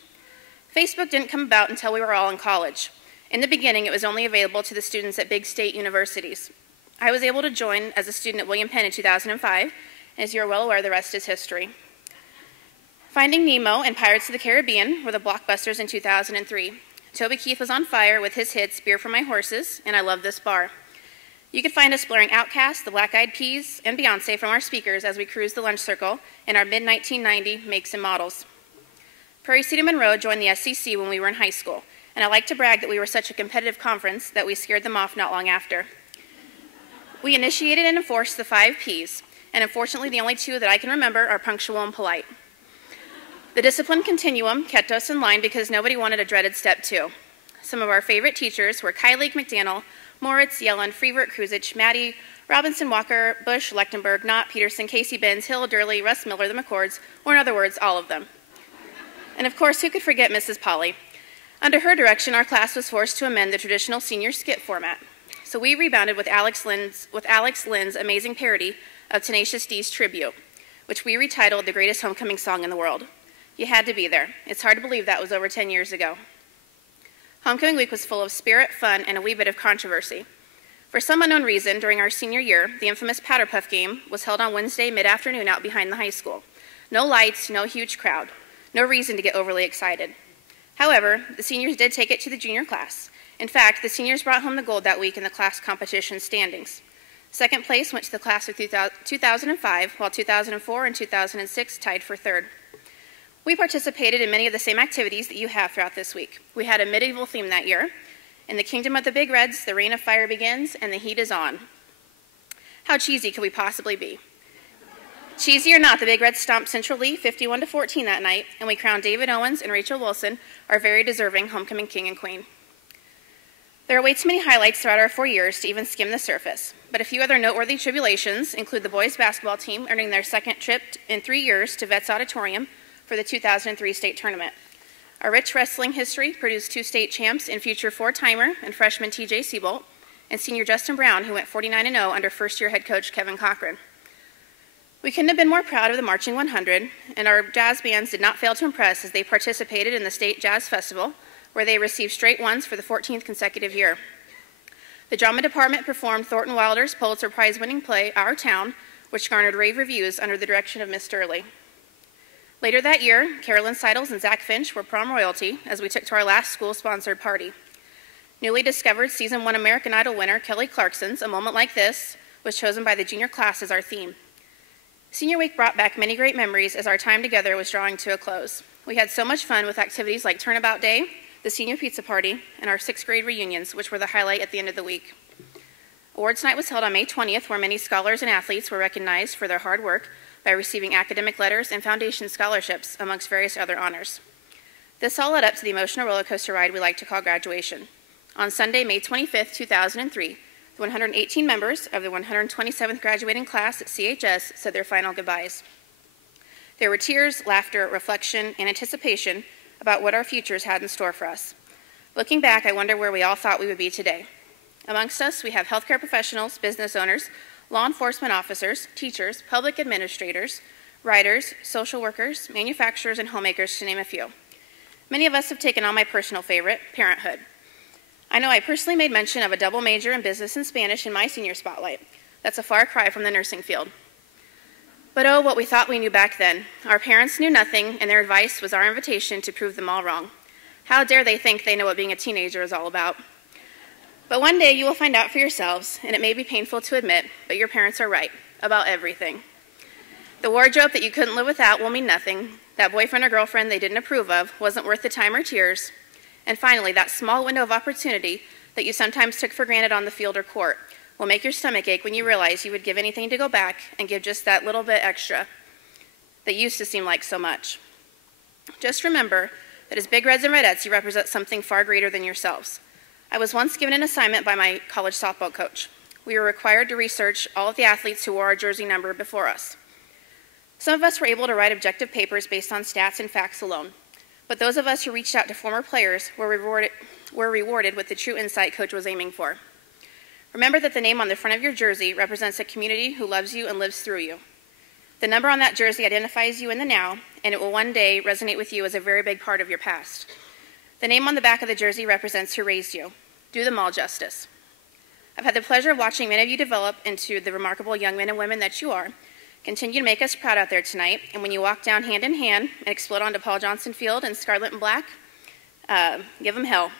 Facebook didn't come about until we were all in college. In the beginning, it was only available to the students at big state universities. I was able to join as a student at William Penn in 2005, and as you're well aware, the rest is history. Finding Nemo and Pirates of the Caribbean were the blockbusters in 2003. Toby Keith was on fire with his hits Beer for My Horses and I Love This Bar. You could find us blaring Outkast, the Black Eyed Peas, and Beyonce from our speakers as we cruised the lunch circle in our mid-1990 makes and models. Prairie City Monroe joined the SCC when we were in high school, and I like to brag that we were such a competitive conference that we scared them off not long after. We initiated and enforced the 5 Ps, and unfortunately the only 2 that I can remember are punctual and polite. The discipline continuum kept us in line because nobody wanted a dreaded step 2. Some of our favorite teachers were Kylie McDaniel, Moritz, Yellen, Freevert, Kruzich, Maddie, Robinson, Walker, Bush, Lechtenberg, Knott, Peterson, Casey Benz, Hill, Durley, Russ Miller, the McCords, or in other words, all of them. And of course, who could forget Mrs. Polly? Under her direction, our class was forced to amend the traditional senior skit format. So we rebounded with Alex Lynn's amazing parody of Tenacious D's Tribute, which we retitled The Greatest Homecoming Song in the World. You had to be there. It's hard to believe that was over 10 years ago. Homecoming week was full of spirit, fun, and a wee bit of controversy. For some unknown reason, during our senior year, the infamous Powder Puff game was held on Wednesday mid-afternoon out behind the high school. No lights, no huge crowd. No reason to get overly excited. However, the seniors did take it to the junior class. In fact, the seniors brought home the gold that week in the class competition standings. Second place went to the class of 2005, while 2004 and 2006 tied for third. We participated in many of the same activities that you have throughout this week. We had a medieval theme that year. In the kingdom of the Big Reds, the reign of fire begins and the heat is on. How cheesy could we possibly be? Cheesy or not, the Big Reds stomped Central Lee 51-14 that night, and we crowned David Owens and Rachel Wilson our very deserving homecoming king and queen. There are way too many highlights throughout our 4 years to even skim the surface, but a few other noteworthy tribulations include the boys basketball team earning their second trip in 3 years to Vets Auditorium for the 2003 state tournament. Our rich wrestling history produced 2 state champs in future 4-timer and freshman TJ Seabolt, and senior Justin Brown, who went 49-0 under first-year head coach Kevin Cochran. We couldn't have been more proud of the Marching 100, and our jazz bands did not fail to impress as they participated in the State Jazz Festival, where they received straight ones for the 14th consecutive year. The drama department performed Thornton Wilder's Pulitzer Prize-winning play, Our Town, which garnered rave reviews under the direction of Miss Durley. Later that year, Carolyn Seidels and Zach Finch were prom royalty as we took to our last school-sponsored party. Newly discovered Season 1 American Idol winner Kelly Clarkson's A Moment Like This was chosen by the junior class as our theme. Senior Week brought back many great memories as our time together was drawing to a close. We had so much fun with activities like Turnabout Day, the Senior Pizza Party, and our 6th grade reunions, which were the highlight at the end of the week. Awards Night was held on May 20th, where many scholars and athletes were recognized for their hard work by receiving academic letters and foundation scholarships, amongst various other honors. This all led up to the emotional roller coaster ride we like to call graduation. On Sunday, May 25th, 2003, the 118 members of the 127th graduating class at CHS said their final goodbyes. There were tears, laughter, reflection, and anticipation about what our futures had in store for us. Looking back, I wonder where we all thought we would be today. Amongst us, we have healthcare professionals, business owners, law enforcement officers, teachers, public administrators, writers, social workers, manufacturers, and homemakers, to name a few. Many of us have taken on my personal favorite, parenthood. I know I personally made mention of a double major in business and Spanish in my senior spotlight. That's a far cry from the nursing field. But oh, what we thought we knew back then. Our parents knew nothing, and their advice was our invitation to prove them all wrong. How dare they think they know what being a teenager is all about? But one day you will find out for yourselves, and it may be painful to admit, but your parents are right about everything. The wardrobe that you couldn't live without will mean nothing. That boyfriend or girlfriend they didn't approve of wasn't worth the time or tears. And finally, that small window of opportunity that you sometimes took for granted on the field or court will make your stomach ache when you realize you would give anything to go back and give just that little bit extra that used to seem like so much. Just remember that as Big Reds and Redettes, you represent something far greater than yourselves. I was once given an assignment by my college softball coach. We were required to research all of the athletes who wore our jersey number before us. Some of us were able to write objective papers based on stats and facts alone. But those of us who reached out to former players were rewarded with the true insight Coach was aiming for. Remember that the name on the front of your jersey represents a community who loves you and lives through you. The number on that jersey identifies you in the now, and it will one day resonate with you as a very big part of your past. The name on the back of the jersey represents who raised you. Do them all justice. I've had the pleasure of watching many of you develop into the remarkable young men and women that you are. Continue to make us proud out there tonight, and when you walk down hand in hand and explode onto Paul Johnson Field in scarlet and black, give them hell.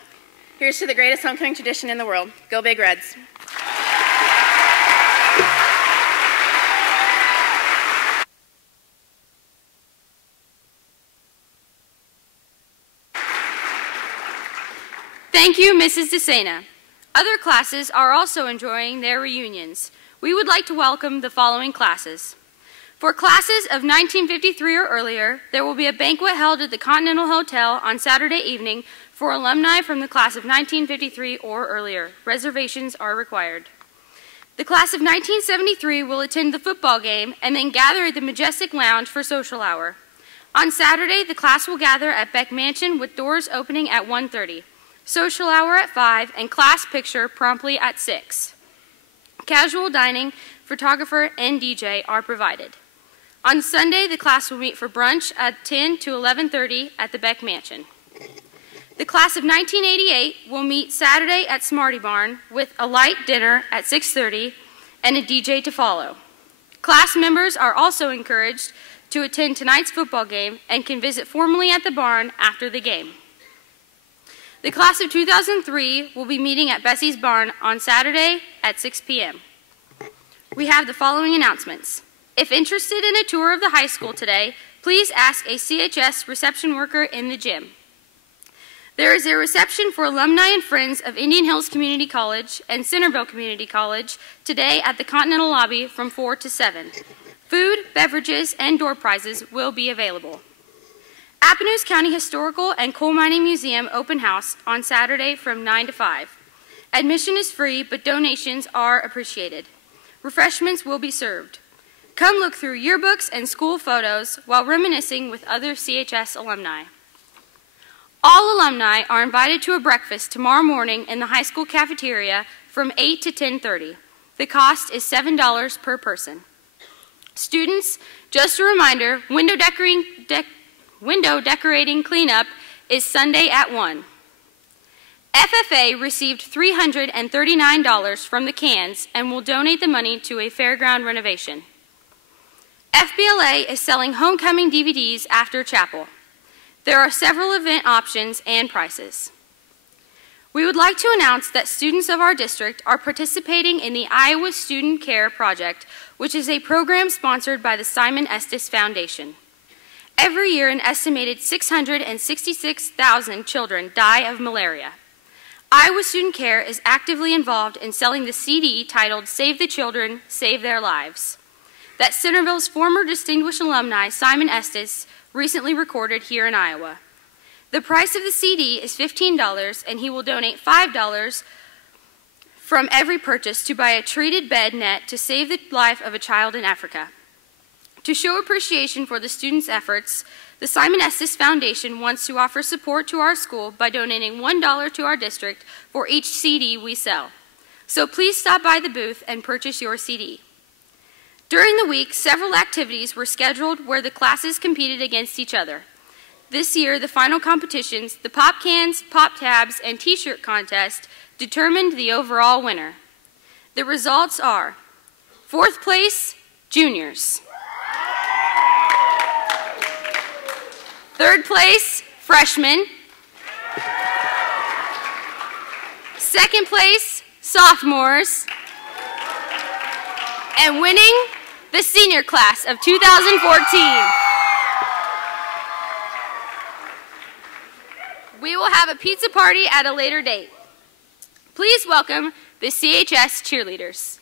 Here's to the greatest homecoming tradition in the world. Go Big Reds. Thank you, Mrs. DeSena. Other classes are also enjoying their reunions. We would like to welcome the following classes. For classes of 1953 or earlier, there will be a banquet held at the Continental Hotel on Saturday evening for alumni from the class of 1953 or earlier. Reservations are required. The class of 1973 will attend the football game and then gather at the Majestic Lounge for social hour. On Saturday, the class will gather at Beck Mansion with doors opening at 1:30. Social hour at 5 and class picture promptly at 6. Casual dining, photographer, and DJ are provided. On Sunday, the class will meet for brunch at 10 to 11:30 at the Beck Mansion. The class of 1988 will meet Saturday at Smarty Barn with a light dinner at 6:30 and a DJ to follow. Class members are also encouraged to attend tonight's football game and can visit formally at the barn after the game. The class of 2003 will be meeting at Bessie's Barn on Saturday at 6 p.m. We have the following announcements. If interested in a tour of the high school today, please ask a CHS reception worker in the gym. There is a reception for alumni and friends of Indian Hills Community College and Centerville Community College today at the Continental Lobby from 4 to 7. Food, beverages, and door prizes will be available. Appanoose County Historical and Coal Mining Museum open house on Saturday from 9 to 5. Admission is free, but donations are appreciated. Refreshments will be served. Come look through yearbooks and school photos while reminiscing with other CHS alumni. All alumni are invited to a breakfast tomorrow morning in the high school cafeteria from 8 to 10:30. The cost is $7 per person. Students, just a reminder, window decorating cleanup is Sunday at 1. FFA received $339 from the cans and will donate the money to a fairground renovation. FBLA is selling homecoming DVDs after chapel. There are several event options and prices. We would like to announce that students of our district are participating in the Iowa Student Care Project, which is a program sponsored by the Simon Estes Foundation. Every year, an estimated 666,000 children die of malaria. Iowa Student Care is actively involved in selling the CD titled Save the Children, Save Their Lives, that Centerville's former distinguished alumni, Simon Estes, recently recorded here in Iowa. The price of the CD is $15, and he will donate $5 from every purchase to buy a treated bed net to save the life of a child in Africa. To show appreciation for the students' efforts, the Simon Estes Foundation wants to offer support to our school by donating $1 to our district for each CD we sell. So please stop by the booth and purchase your CD. During the week, several activities were scheduled where the classes competed against each other. This year, the final competitions, the pop cans, pop tabs, and t-shirt contest determined the overall winner. The results are: 4th place, juniors. 3rd place, freshmen. 2nd place, sophomores. And winning, the senior class of 2014. We will have a pizza party at a later date. Please welcome the CHS cheerleaders.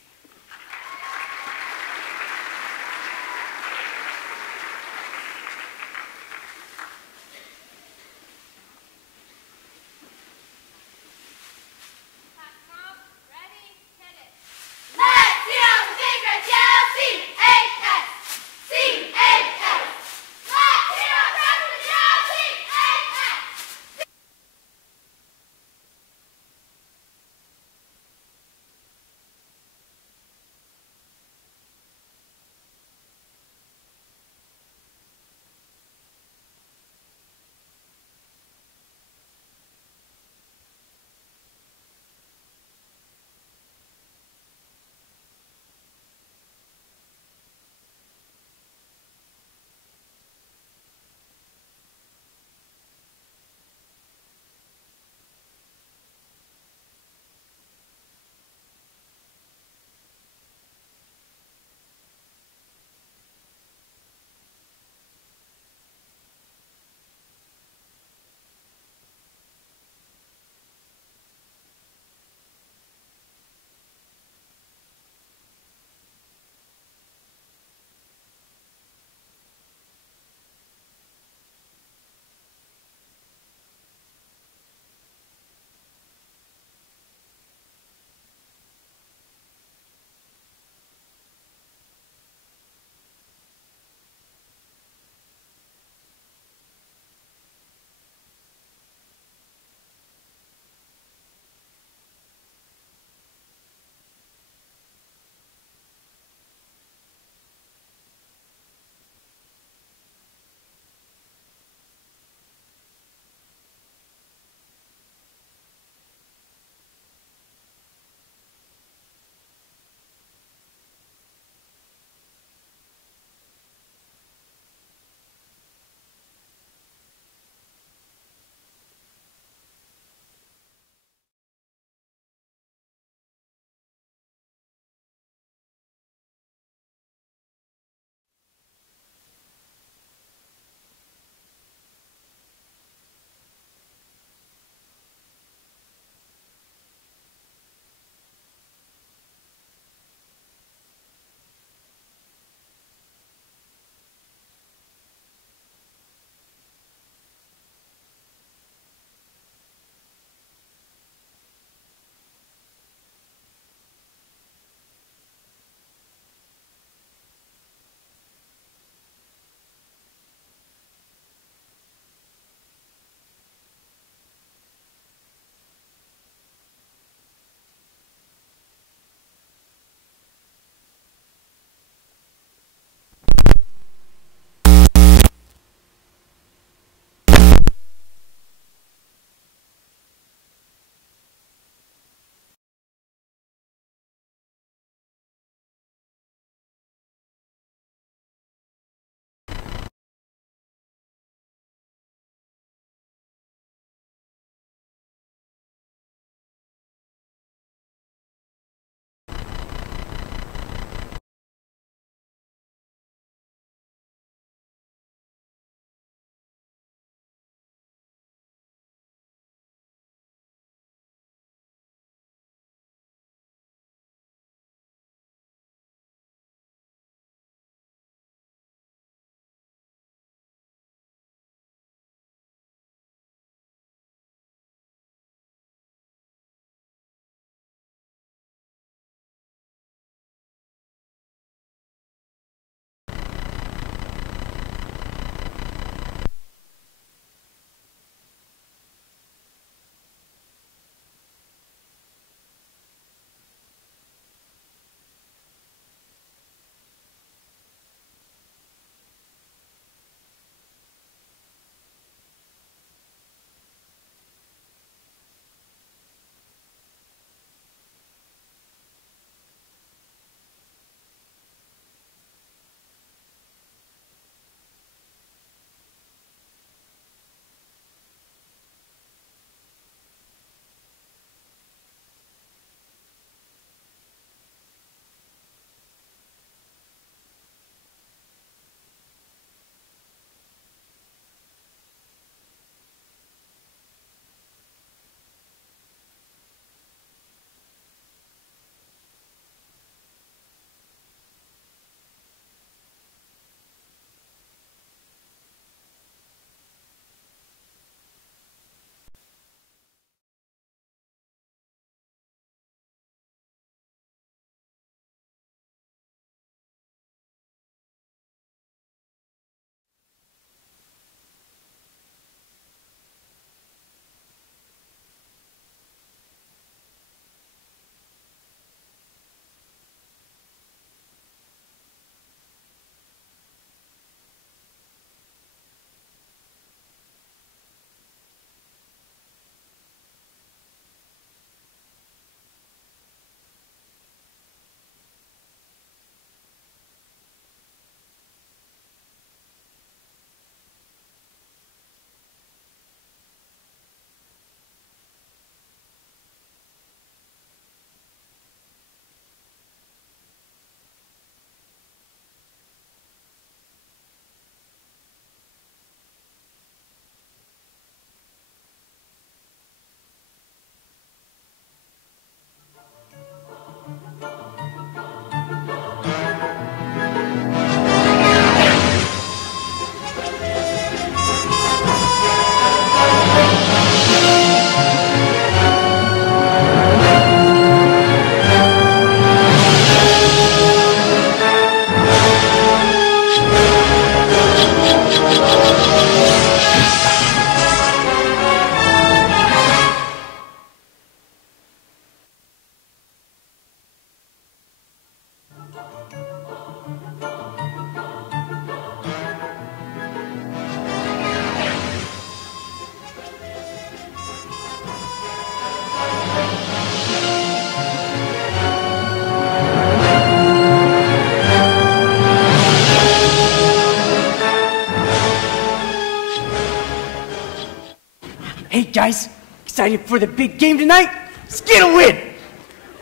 Hey guys, excited for the big game tonight? Let's get a win!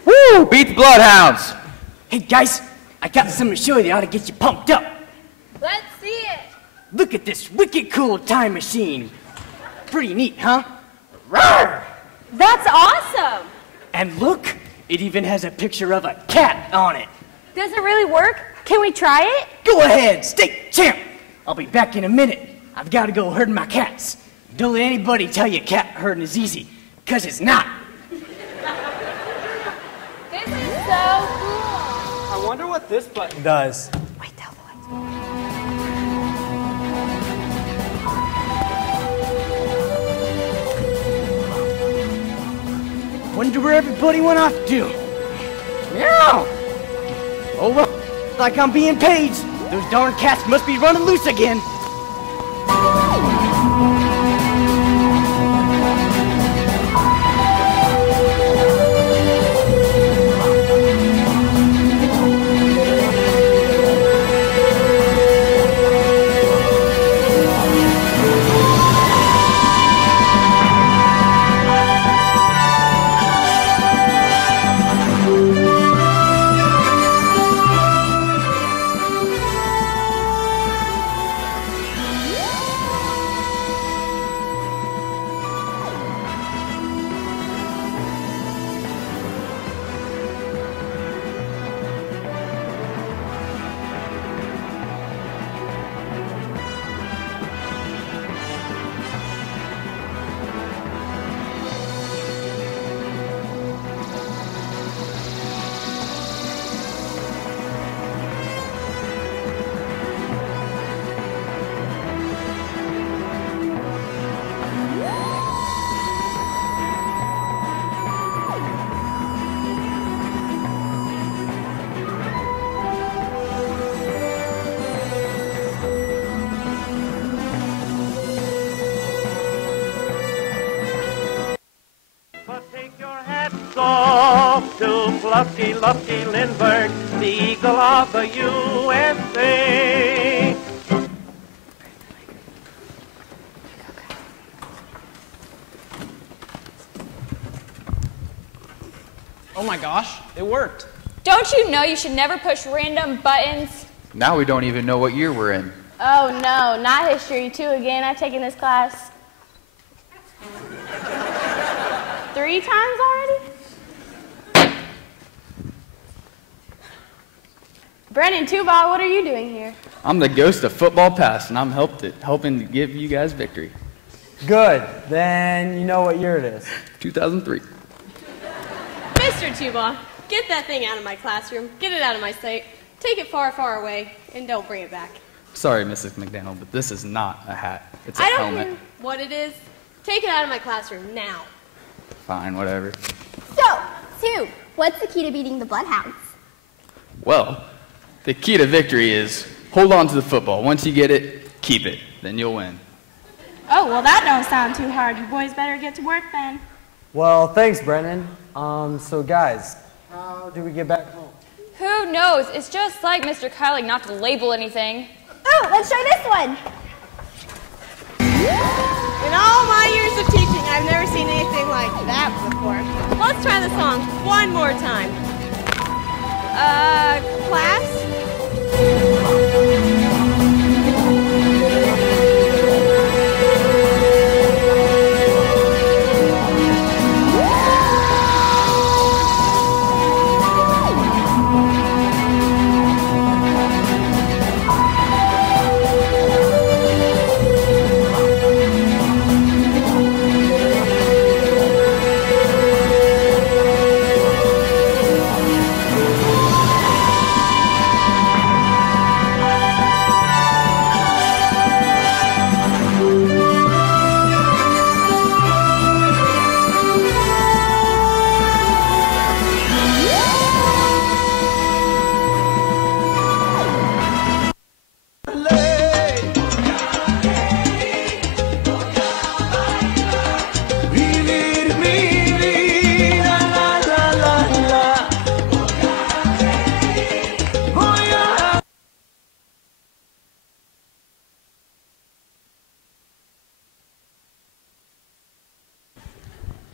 Woo! Beat the Bloodhounds! Hey guys, I got something to show you that ought to get you pumped up. Let's see it. Look at this wicked cool time machine. Pretty neat, huh? Rawr! That's awesome. And look, it even has a picture of a cat on it. Does it really work? Can we try it? Go ahead, state champ. I'll be back in a minute. I've got to go herding my cats. Don't let anybody tell you cat herding is easy, because it's not. This is so cool. I wonder what this button does. Wait, tell the lights. Wonder where everybody went off to. Meow! Oh, well, like I'm being paged. Those darn cats must be running loose again. Off to Fluffy Luffy Lindbergh, the eagle of the USA. Oh my gosh, it worked. Don't you know you should never push random buttons? Now we don't even know what year we're in. Oh no, not history 2 again. I've taken this class 3 times already? Brennan Tubal, what are you doing here? I'm the ghost of football past, and I'm helping to give you guys victory. Good. Then you know what year it is. 2003. Mr. Tubal, get that thing out of my classroom. Get it out of my sight. Take it far, far away, and don't bring it back. Sorry, Mrs. McDaniel, but this is not a hat. It's a I don't helmet. care what it is. Take it out of my classroom now. Fine, whatever. So, Sue, what's the key to beating the Bloodhounds? Well, the key to victory is hold on to the football. Once you get it, keep it. Then you'll win. Oh, well, that don't sound too hard. You boys better get to work then. Well, thanks, Brennan. So guys, how do we get back home? Who knows? It's just like Mr. Kyling not to label anything. Oh, let's try this one. In all my years of teaching, I've never seen anything like that before. Let's try the song one more time. Class?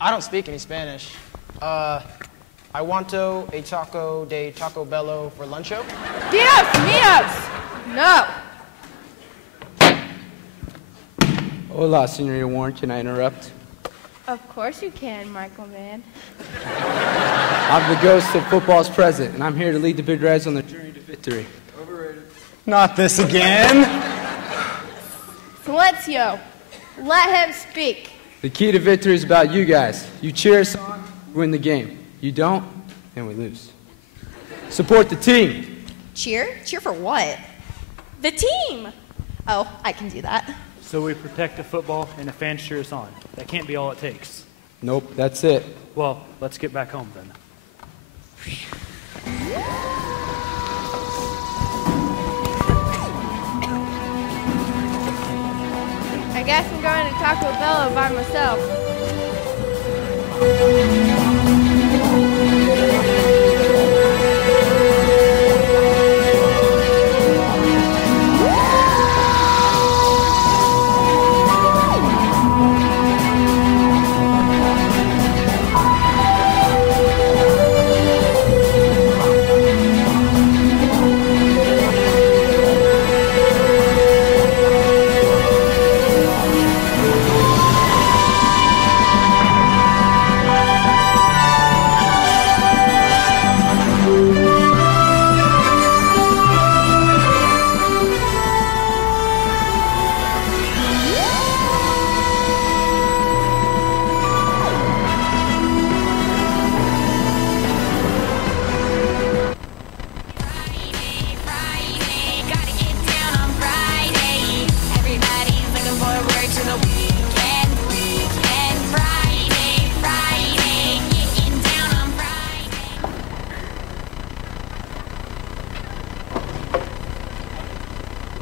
I don't speak any Spanish. I wanto a taco de Taco Bello for luncho. Meetups! No. Hola, Senorita Warren. Can I interrupt? Of course you can, Michael, man. I'm the ghost of football's present, and I'm here to lead the Big Reds on the journey to victory. Overrated. Not this again. Silencio. Let him speak. The key to victory is about you guys. You cheer us on, we win the game. You don't, and we lose. Support the team. Cheer? Cheer for what? The team. Oh, I can do that. So we protect the football and the fans cheer us on. That can't be all it takes. Nope, that's it. Well, let's get back home then. I guess I'm going to Taco Bell by myself.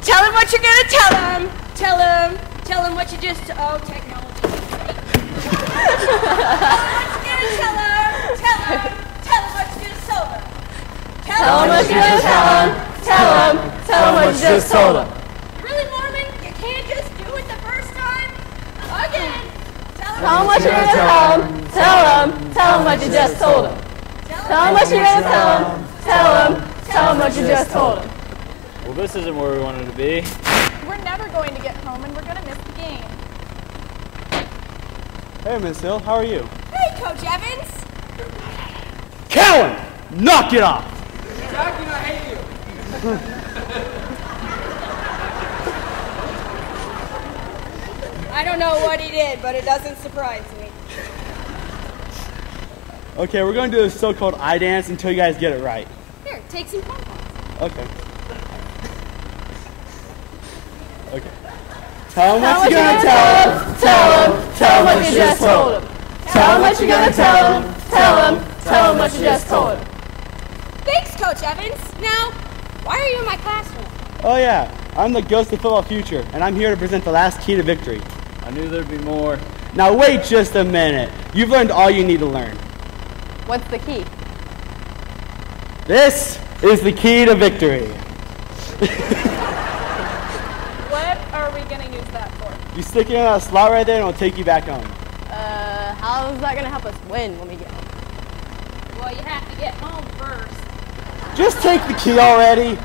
Tell him what you're gonna tell him. Tell him what you just. Oh, technology. Tell him what you're gonna tell him. Tell him what you're gonna tell him. Tell him what you just told him. Really, Norman? You can't just do it the first time. Again. Tell him what you're gonna tell him. Tell him what you just told him. Tell him what you're gonna tell him. Tell him what you just told him. Well, this isn't where we wanted to be. We're never going to get home, and we're going to miss the game. Hey, Miss Hill, how are you? Hey, Coach Evans. Cowan, knock it off. Jackie, I hate you. I don't know what he did, but it doesn't surprise me. Okay, we're going to do this so-called eye dance until you guys get it right. Here, take some pom-poms. Okay. Okay. Tell him what you're gonna tell him. Tell him what you just told him. Tell him what you're gonna tell him. Tell him what you just told him. Thanks, Coach Evans. Now, why are you in my classroom? Oh yeah, I'm the ghost of football future, and I'm here to present the last key to victory. I knew there'd be more. Now wait just a minute. You've learned all you need to learn. What's the key? This is the key to victory. What are we going to use that for? You stick it in that slot right there and it'll take you back home. How is that going to help us win when we get home? Well, you have to get home first. Just take the key already.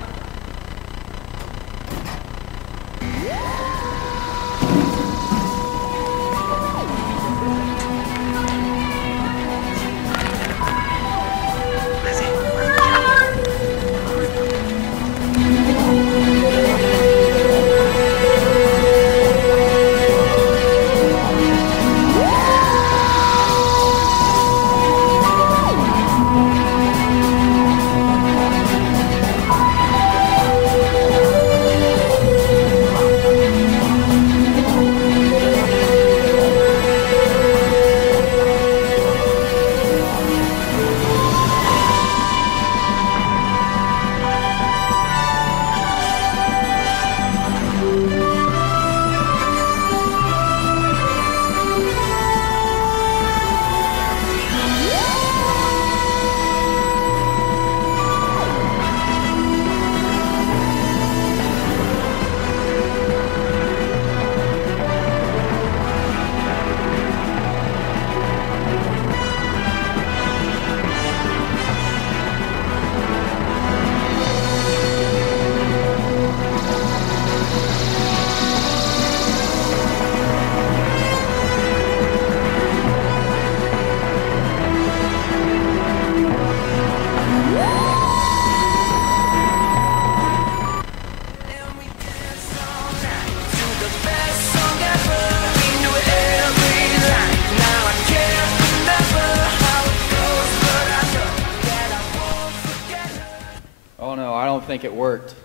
don't think it worked.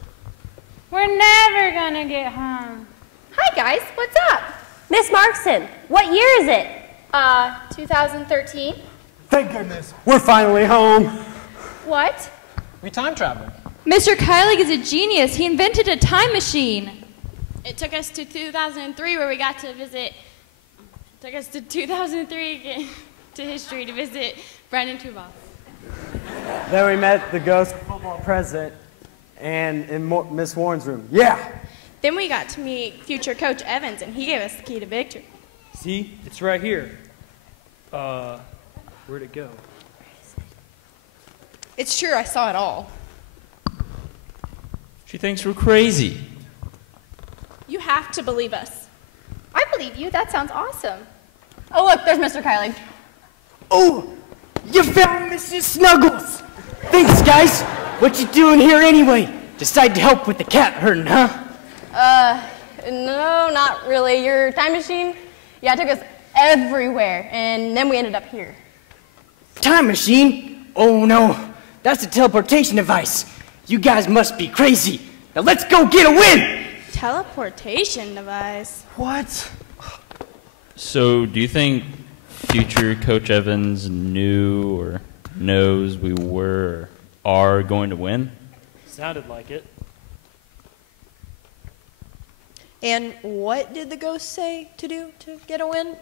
We're never gonna get home. Hi guys, what's up? Miss Markson, what year is it? 2013. Thank goodness. We're finally home. What? We time traveled. Mr. Kylie is a genius. He invented a time machine. It took us to 2003 where we got to visit. Took us to 2003 again to history to visit Brandon Tubaugh. Then we met the ghost football president and in Miss Warren's room. Yeah! Then we got to meet future Coach Evans, and he gave us the key to victory. See? It's right here. Where'd it go? It's true, I saw it all. She thinks we're crazy. You have to believe us. I believe you. That sounds awesome. Oh, look, there's Mr. Kylie. Oh, you found Mrs. Snuggles. Thanks, guys. What you doing here anyway? Decide to help with the cat herding, huh? No, not really. Your time machine? Yeah, it took us everywhere, and then we ended up here. Time machine? Oh no, that's a teleportation device. You guys must be crazy. Now let's go get a win! Teleportation device. What? So, do you think future Coach Evans knew or knows we were or are going to win? Sounded like it. And what did the ghost say to do to get a win?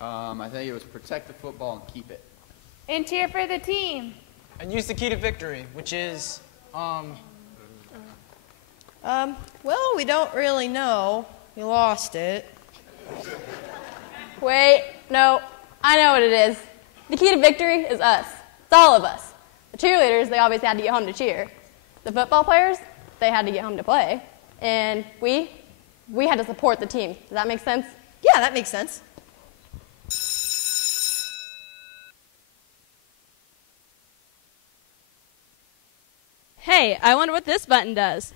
I think it was protect the football and keep it. And cheer for the team. And use the key to victory, which is, Well, we don't really know. We lost it. Wait, no, I know what it is. The key to victory is us. It's all of us. The cheerleaders, they obviously had to get home to cheer. The football players, they had to get home to play. And we had to support the team. Does that make sense? Yeah, that makes sense. Hey, I wonder what this button does.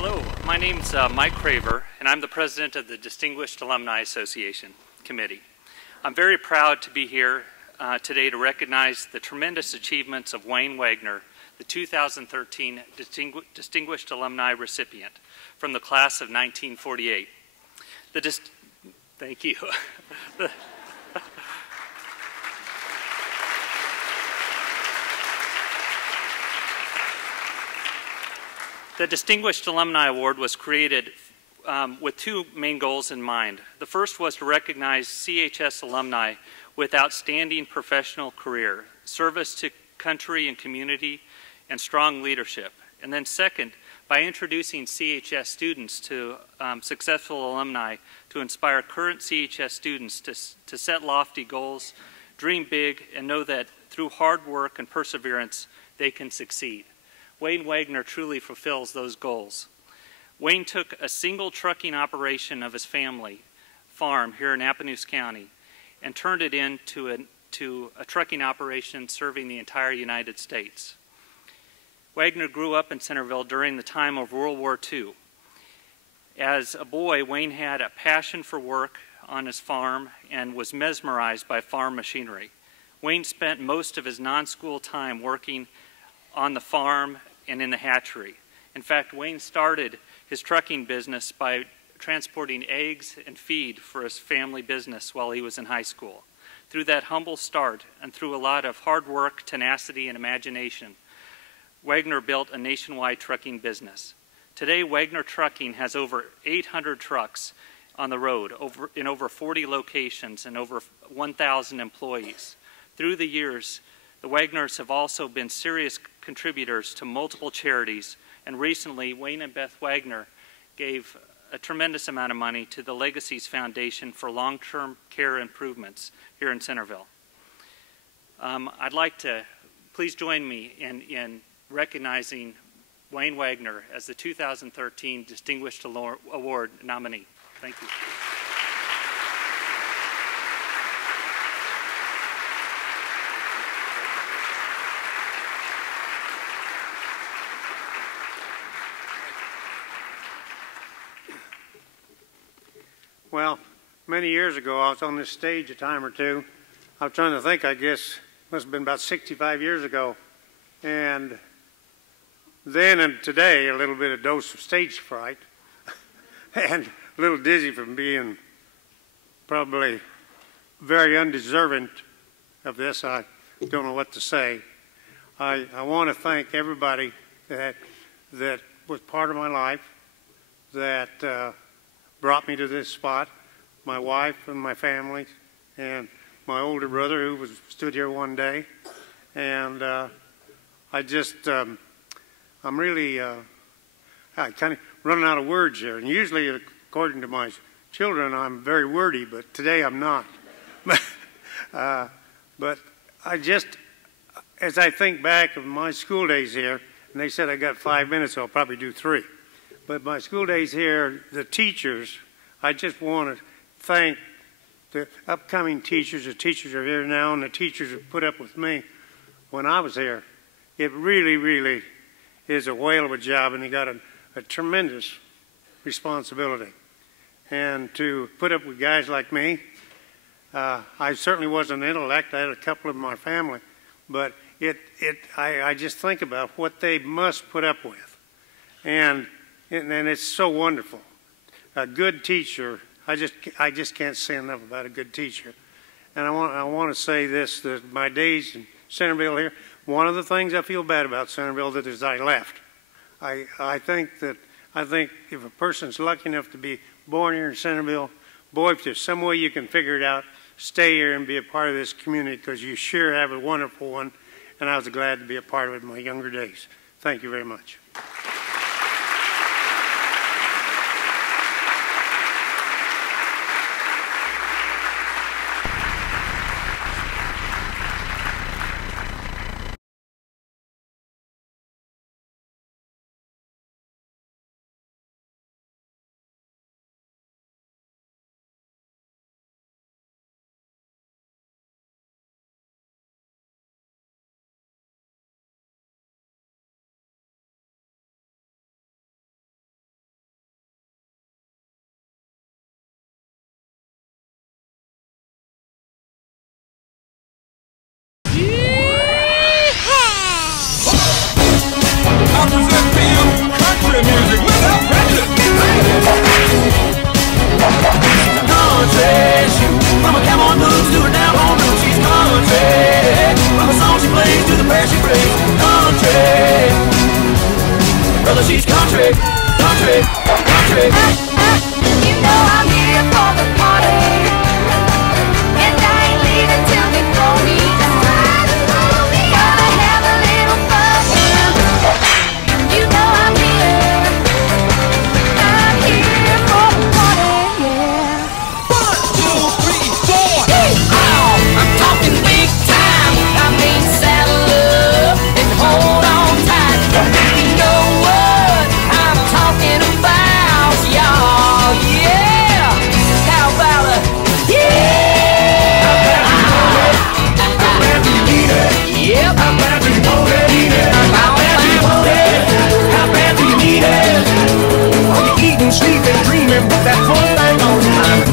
Hello, my name's Mike Craver, and I'm the president of the Distinguished Alumni Association Committee. I'm very proud to be here today to recognize the tremendous achievements of Wayne Wagner, the 2013 Distinguished Alumni recipient from the class of 1948. Thank you. The Distinguished Alumni Award was created with two main goals in mind. The first was to recognize CHS alumni with outstanding professional career, service to country and community, and strong leadership. And then second, by introducing CHS students to successful alumni to inspire current CHS students to set lofty goals, dream big, and know that through hard work and perseverance, they can succeed. Wayne Wagner truly fulfills those goals. Wayne took a single trucking operation of his family farm here in Appanoose County and turned it into a trucking operation serving the entire United States. Wagner grew up in Centerville during the time of World War II. As a boy, Wayne had a passion for work on his farm and was mesmerized by farm machinery. Wayne spent most of his non-school time working on the farm and in the hatchery. In fact, Wayne started his trucking business by transporting eggs and feed for his family business while he was in high school. Through that humble start and through a lot of hard work, tenacity, and imagination, Wagner built a nationwide trucking business. Today, Wagner Trucking has over 800 trucks on the road in over 40 locations and over 1,000 employees. Through the years, the Wagners have also been serious contributors to multiple charities, and recently Wayne and Beth Wagner gave a tremendous amount of money to the Legacies Foundation for long-term care improvements here in Centerville. I'd like to please join me in recognizing Wayne Wagner as the 2013 Distinguished Award nominee. Thank you. Well, many years ago, I was on this stage a time or two. I was trying to think, I guess, must have been about 65 years ago. And then and today, a little bit of dose of stage fright and a little dizzy from being probably very undeserving of this. I don't know what to say. I want to thank everybody that was part of my life, that brought me to this spot, my wife and my family, and my older brother who stood here one day. And I just, I'm really kind of running out of words here. And usually, according to my children, I'm very wordy, but today I'm not. But I just, as I think back of my school days here, and they said I got 5 minutes, so I'll probably do 3. But my school days here, the teachers, I just want to thank the upcoming teachers. The teachers are here now, and the teachers have put up with me when I was here. It really, really is a whale of a job, and they got a tremendous responsibility. And to put up with guys like me, I certainly wasn't an intellect. I had a couple of my family, but I just think about what they must put up with, and it's so wonderful. A good teacher, I just can't say enough about a good teacher. And I want to say this, that my days in Centerville here, one of the things I feel bad about Centerville is I left. I think if a person's lucky enough to be born here in Centerville, boy, if there's some way you can figure it out, stay here and be a part of this community, because you sure have a wonderful one, and I was glad to be a part of it in my younger days. Thank you very much. She's country, country, country. You know I'm here for the party, and I ain't leaving till they throw me down. Gotta have a little fun. You know I'm here for the party, yeah. 1, 2, 3, 4. Oh, I'm talking big time. I mean saddle up and hold on tight. You know what I'm talking about, y'all, yeah. How about a yeah? Yep. How bad do you want it? How bad do you want it? How bad do you need it? Are you eating, sleeping, dreaming, put that full thing on time?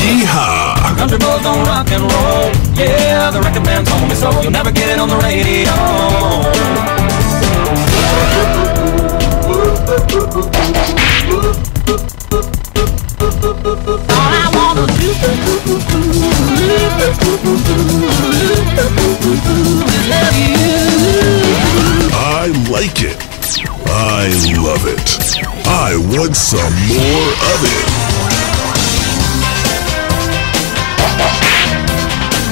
Yeehaw! Country boys don't rock and roll. Yeah, the record man told me so. You'll never get it on the radio. I wanna do is love you. I like it. I love it. I want some more of it.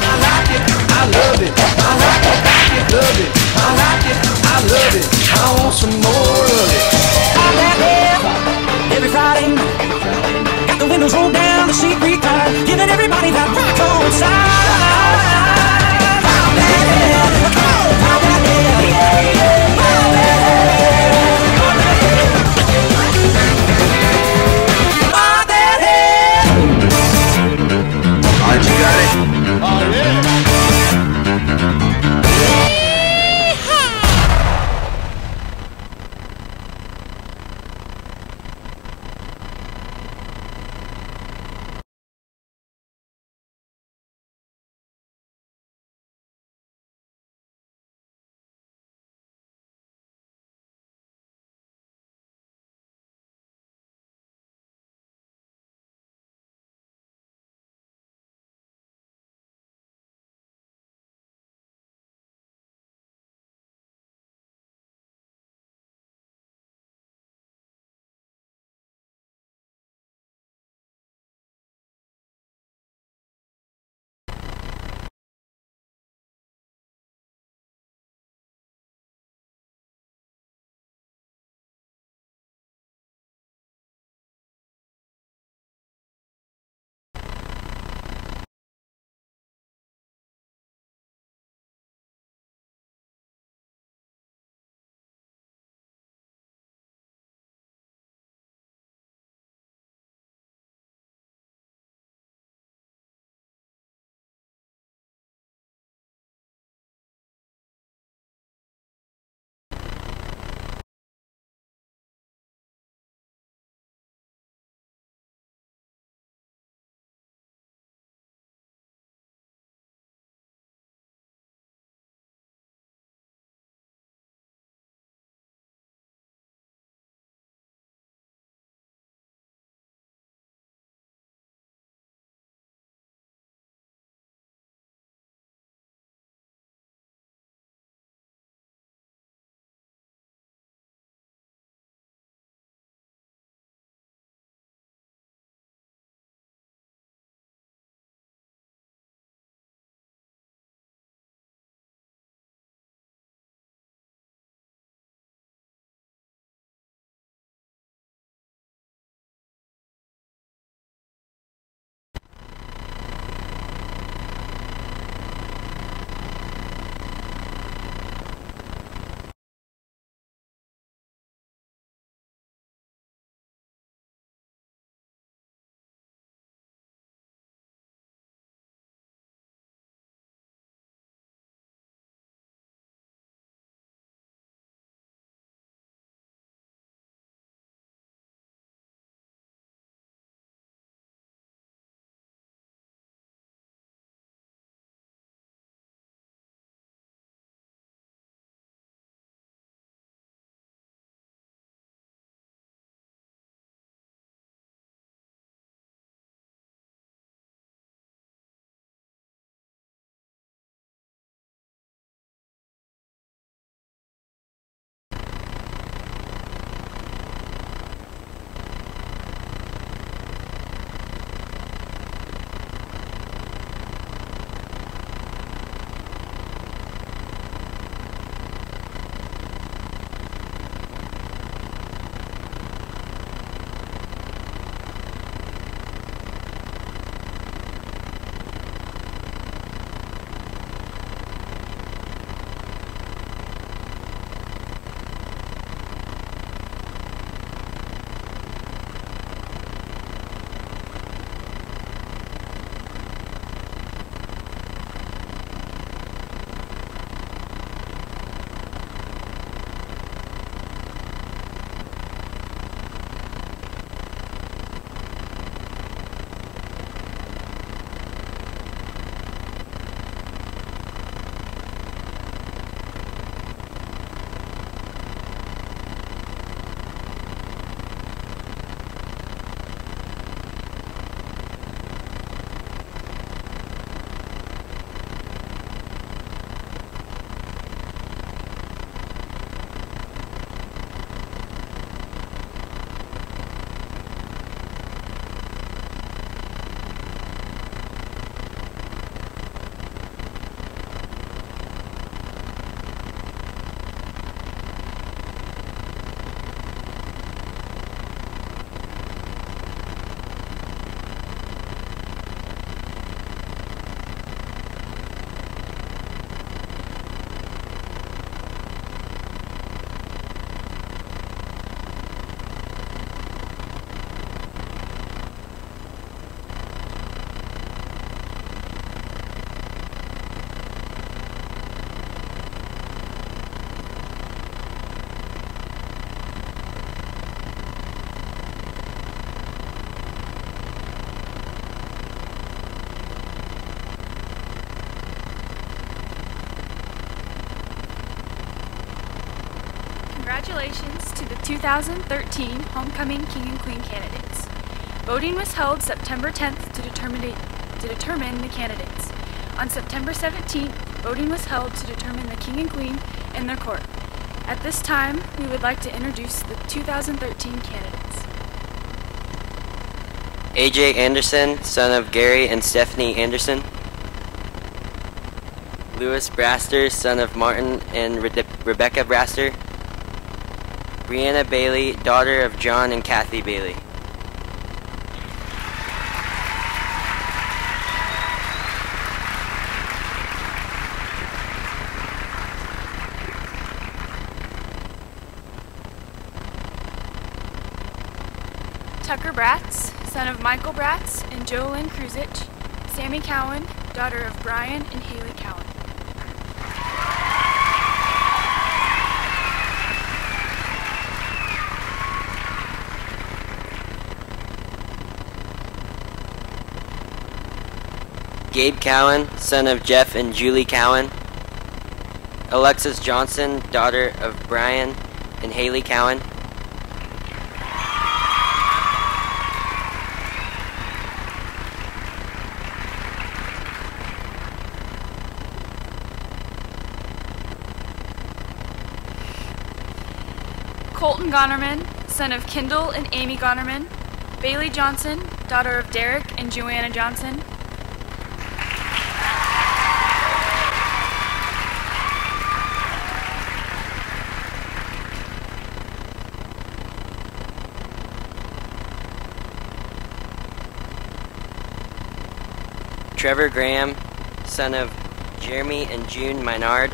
I like it. I love it. I like it. I love it. I like it. I love it. I want some more of it. I'm that there every Friday night. Got the windows rolled down, the seat reclined, giving everybody that rock on side. Congratulations to the 2013 Homecoming King and Queen candidates. Voting was held September 10th to determine the candidates. On September 17th, voting was held to determine the King and Queen in their court. At this time, we would like to introduce the 2013 candidates. AJ Anderson, son of Gary and Stephanie Anderson. Louis Braster, son of Martin and Rebecca Braster. Brianna Bailey, daughter of John and Kathy Bailey. Tucker Bratz, son of Michael Bratz and Jolynn Kruzich. Sammy Cowan, daughter of Brian and Haley Cowan. Gabe Cowan, son of Jeff and Julie Cowan. Alexis Johnson, daughter of Brian and Haley Cowan. Colton Gonerman, son of Kendall and Amy Gonerman. Bailey Johnson, daughter of Derek and Joanna Johnson. Trevor Graham, son of Jeremy and June Minard.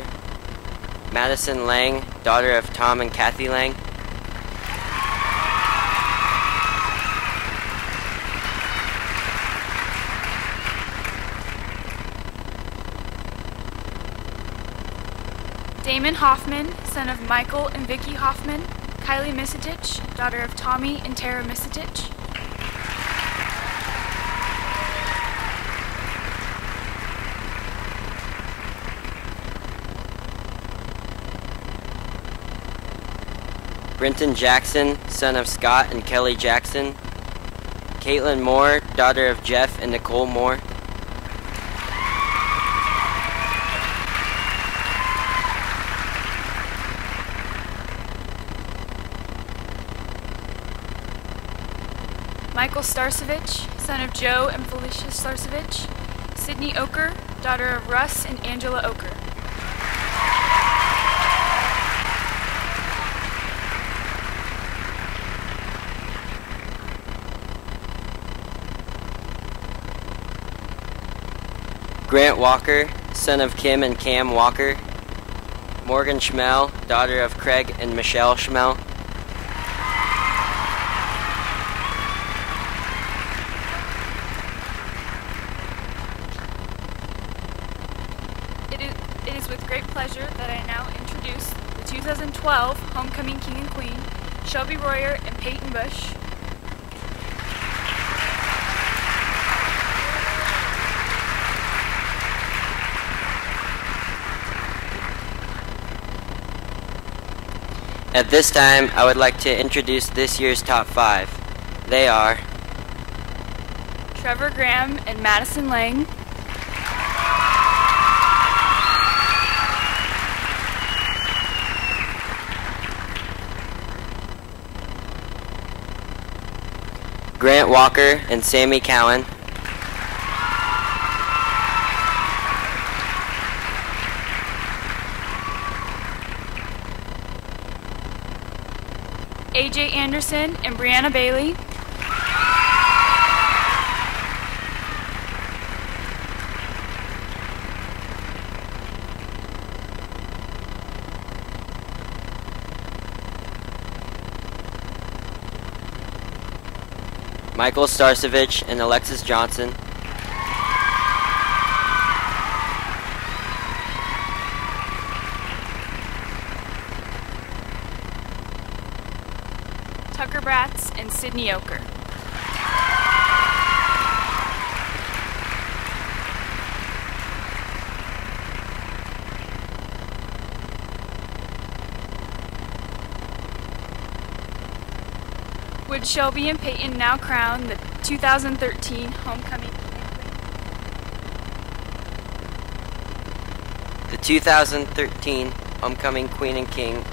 Madison Lang, daughter of Tom and Kathy Lang. Damon Hoffman, son of Michael and Vicky Hoffman. Kylie Misitich, daughter of Tommy and Tara Misitich. Brenton Jackson, son of Scott and Kelly Jackson. Caitlin Moore, daughter of Jeff and Nicole Moore. Michael Starsevich, son of Joe and Felicia Starsevich. Sydney Oker, daughter of Russ and Angela Oker. Grant Walker, son of Kim and Cam Walker. Morgan Schmel, daughter of Craig and Michelle Schmel. It is with great pleasure that I now introduce the 2012 Homecoming King and Queen, Shelby Royer and Peyton Bush. At this time, I would like to introduce this year's top 5. They are Trevor Graham and Madison Lang. Grant Walker and Sammy Cowan. AJ Anderson and Brianna Bailey. Michael Starsevich and Alexis Johnson. Tucker Bratz and Sydney Oker. Would Shelby and Peyton now crown the 2013 homecoming? The 2013 homecoming queen and king.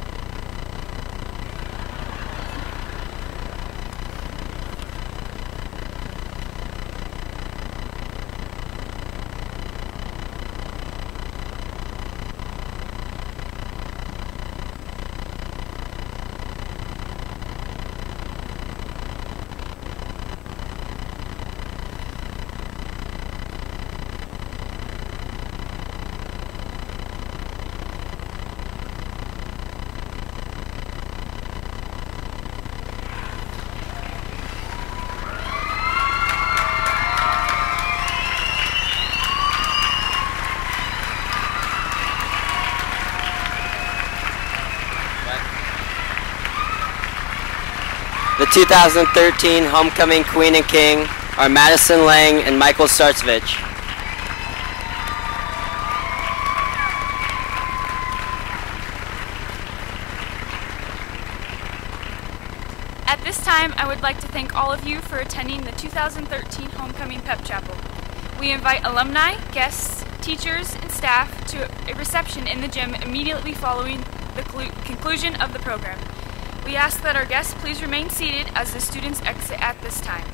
The 2013 homecoming queen and king are Madison Lang and Michael Sartsvich. At this time, I would like to thank all of you for attending the 2013 Homecoming Pep Chapel. We invite alumni, guests, teachers, and staff to a reception in the gym immediately following the conclusion of the program. We ask that our guests please remain seated as the students exit at this time.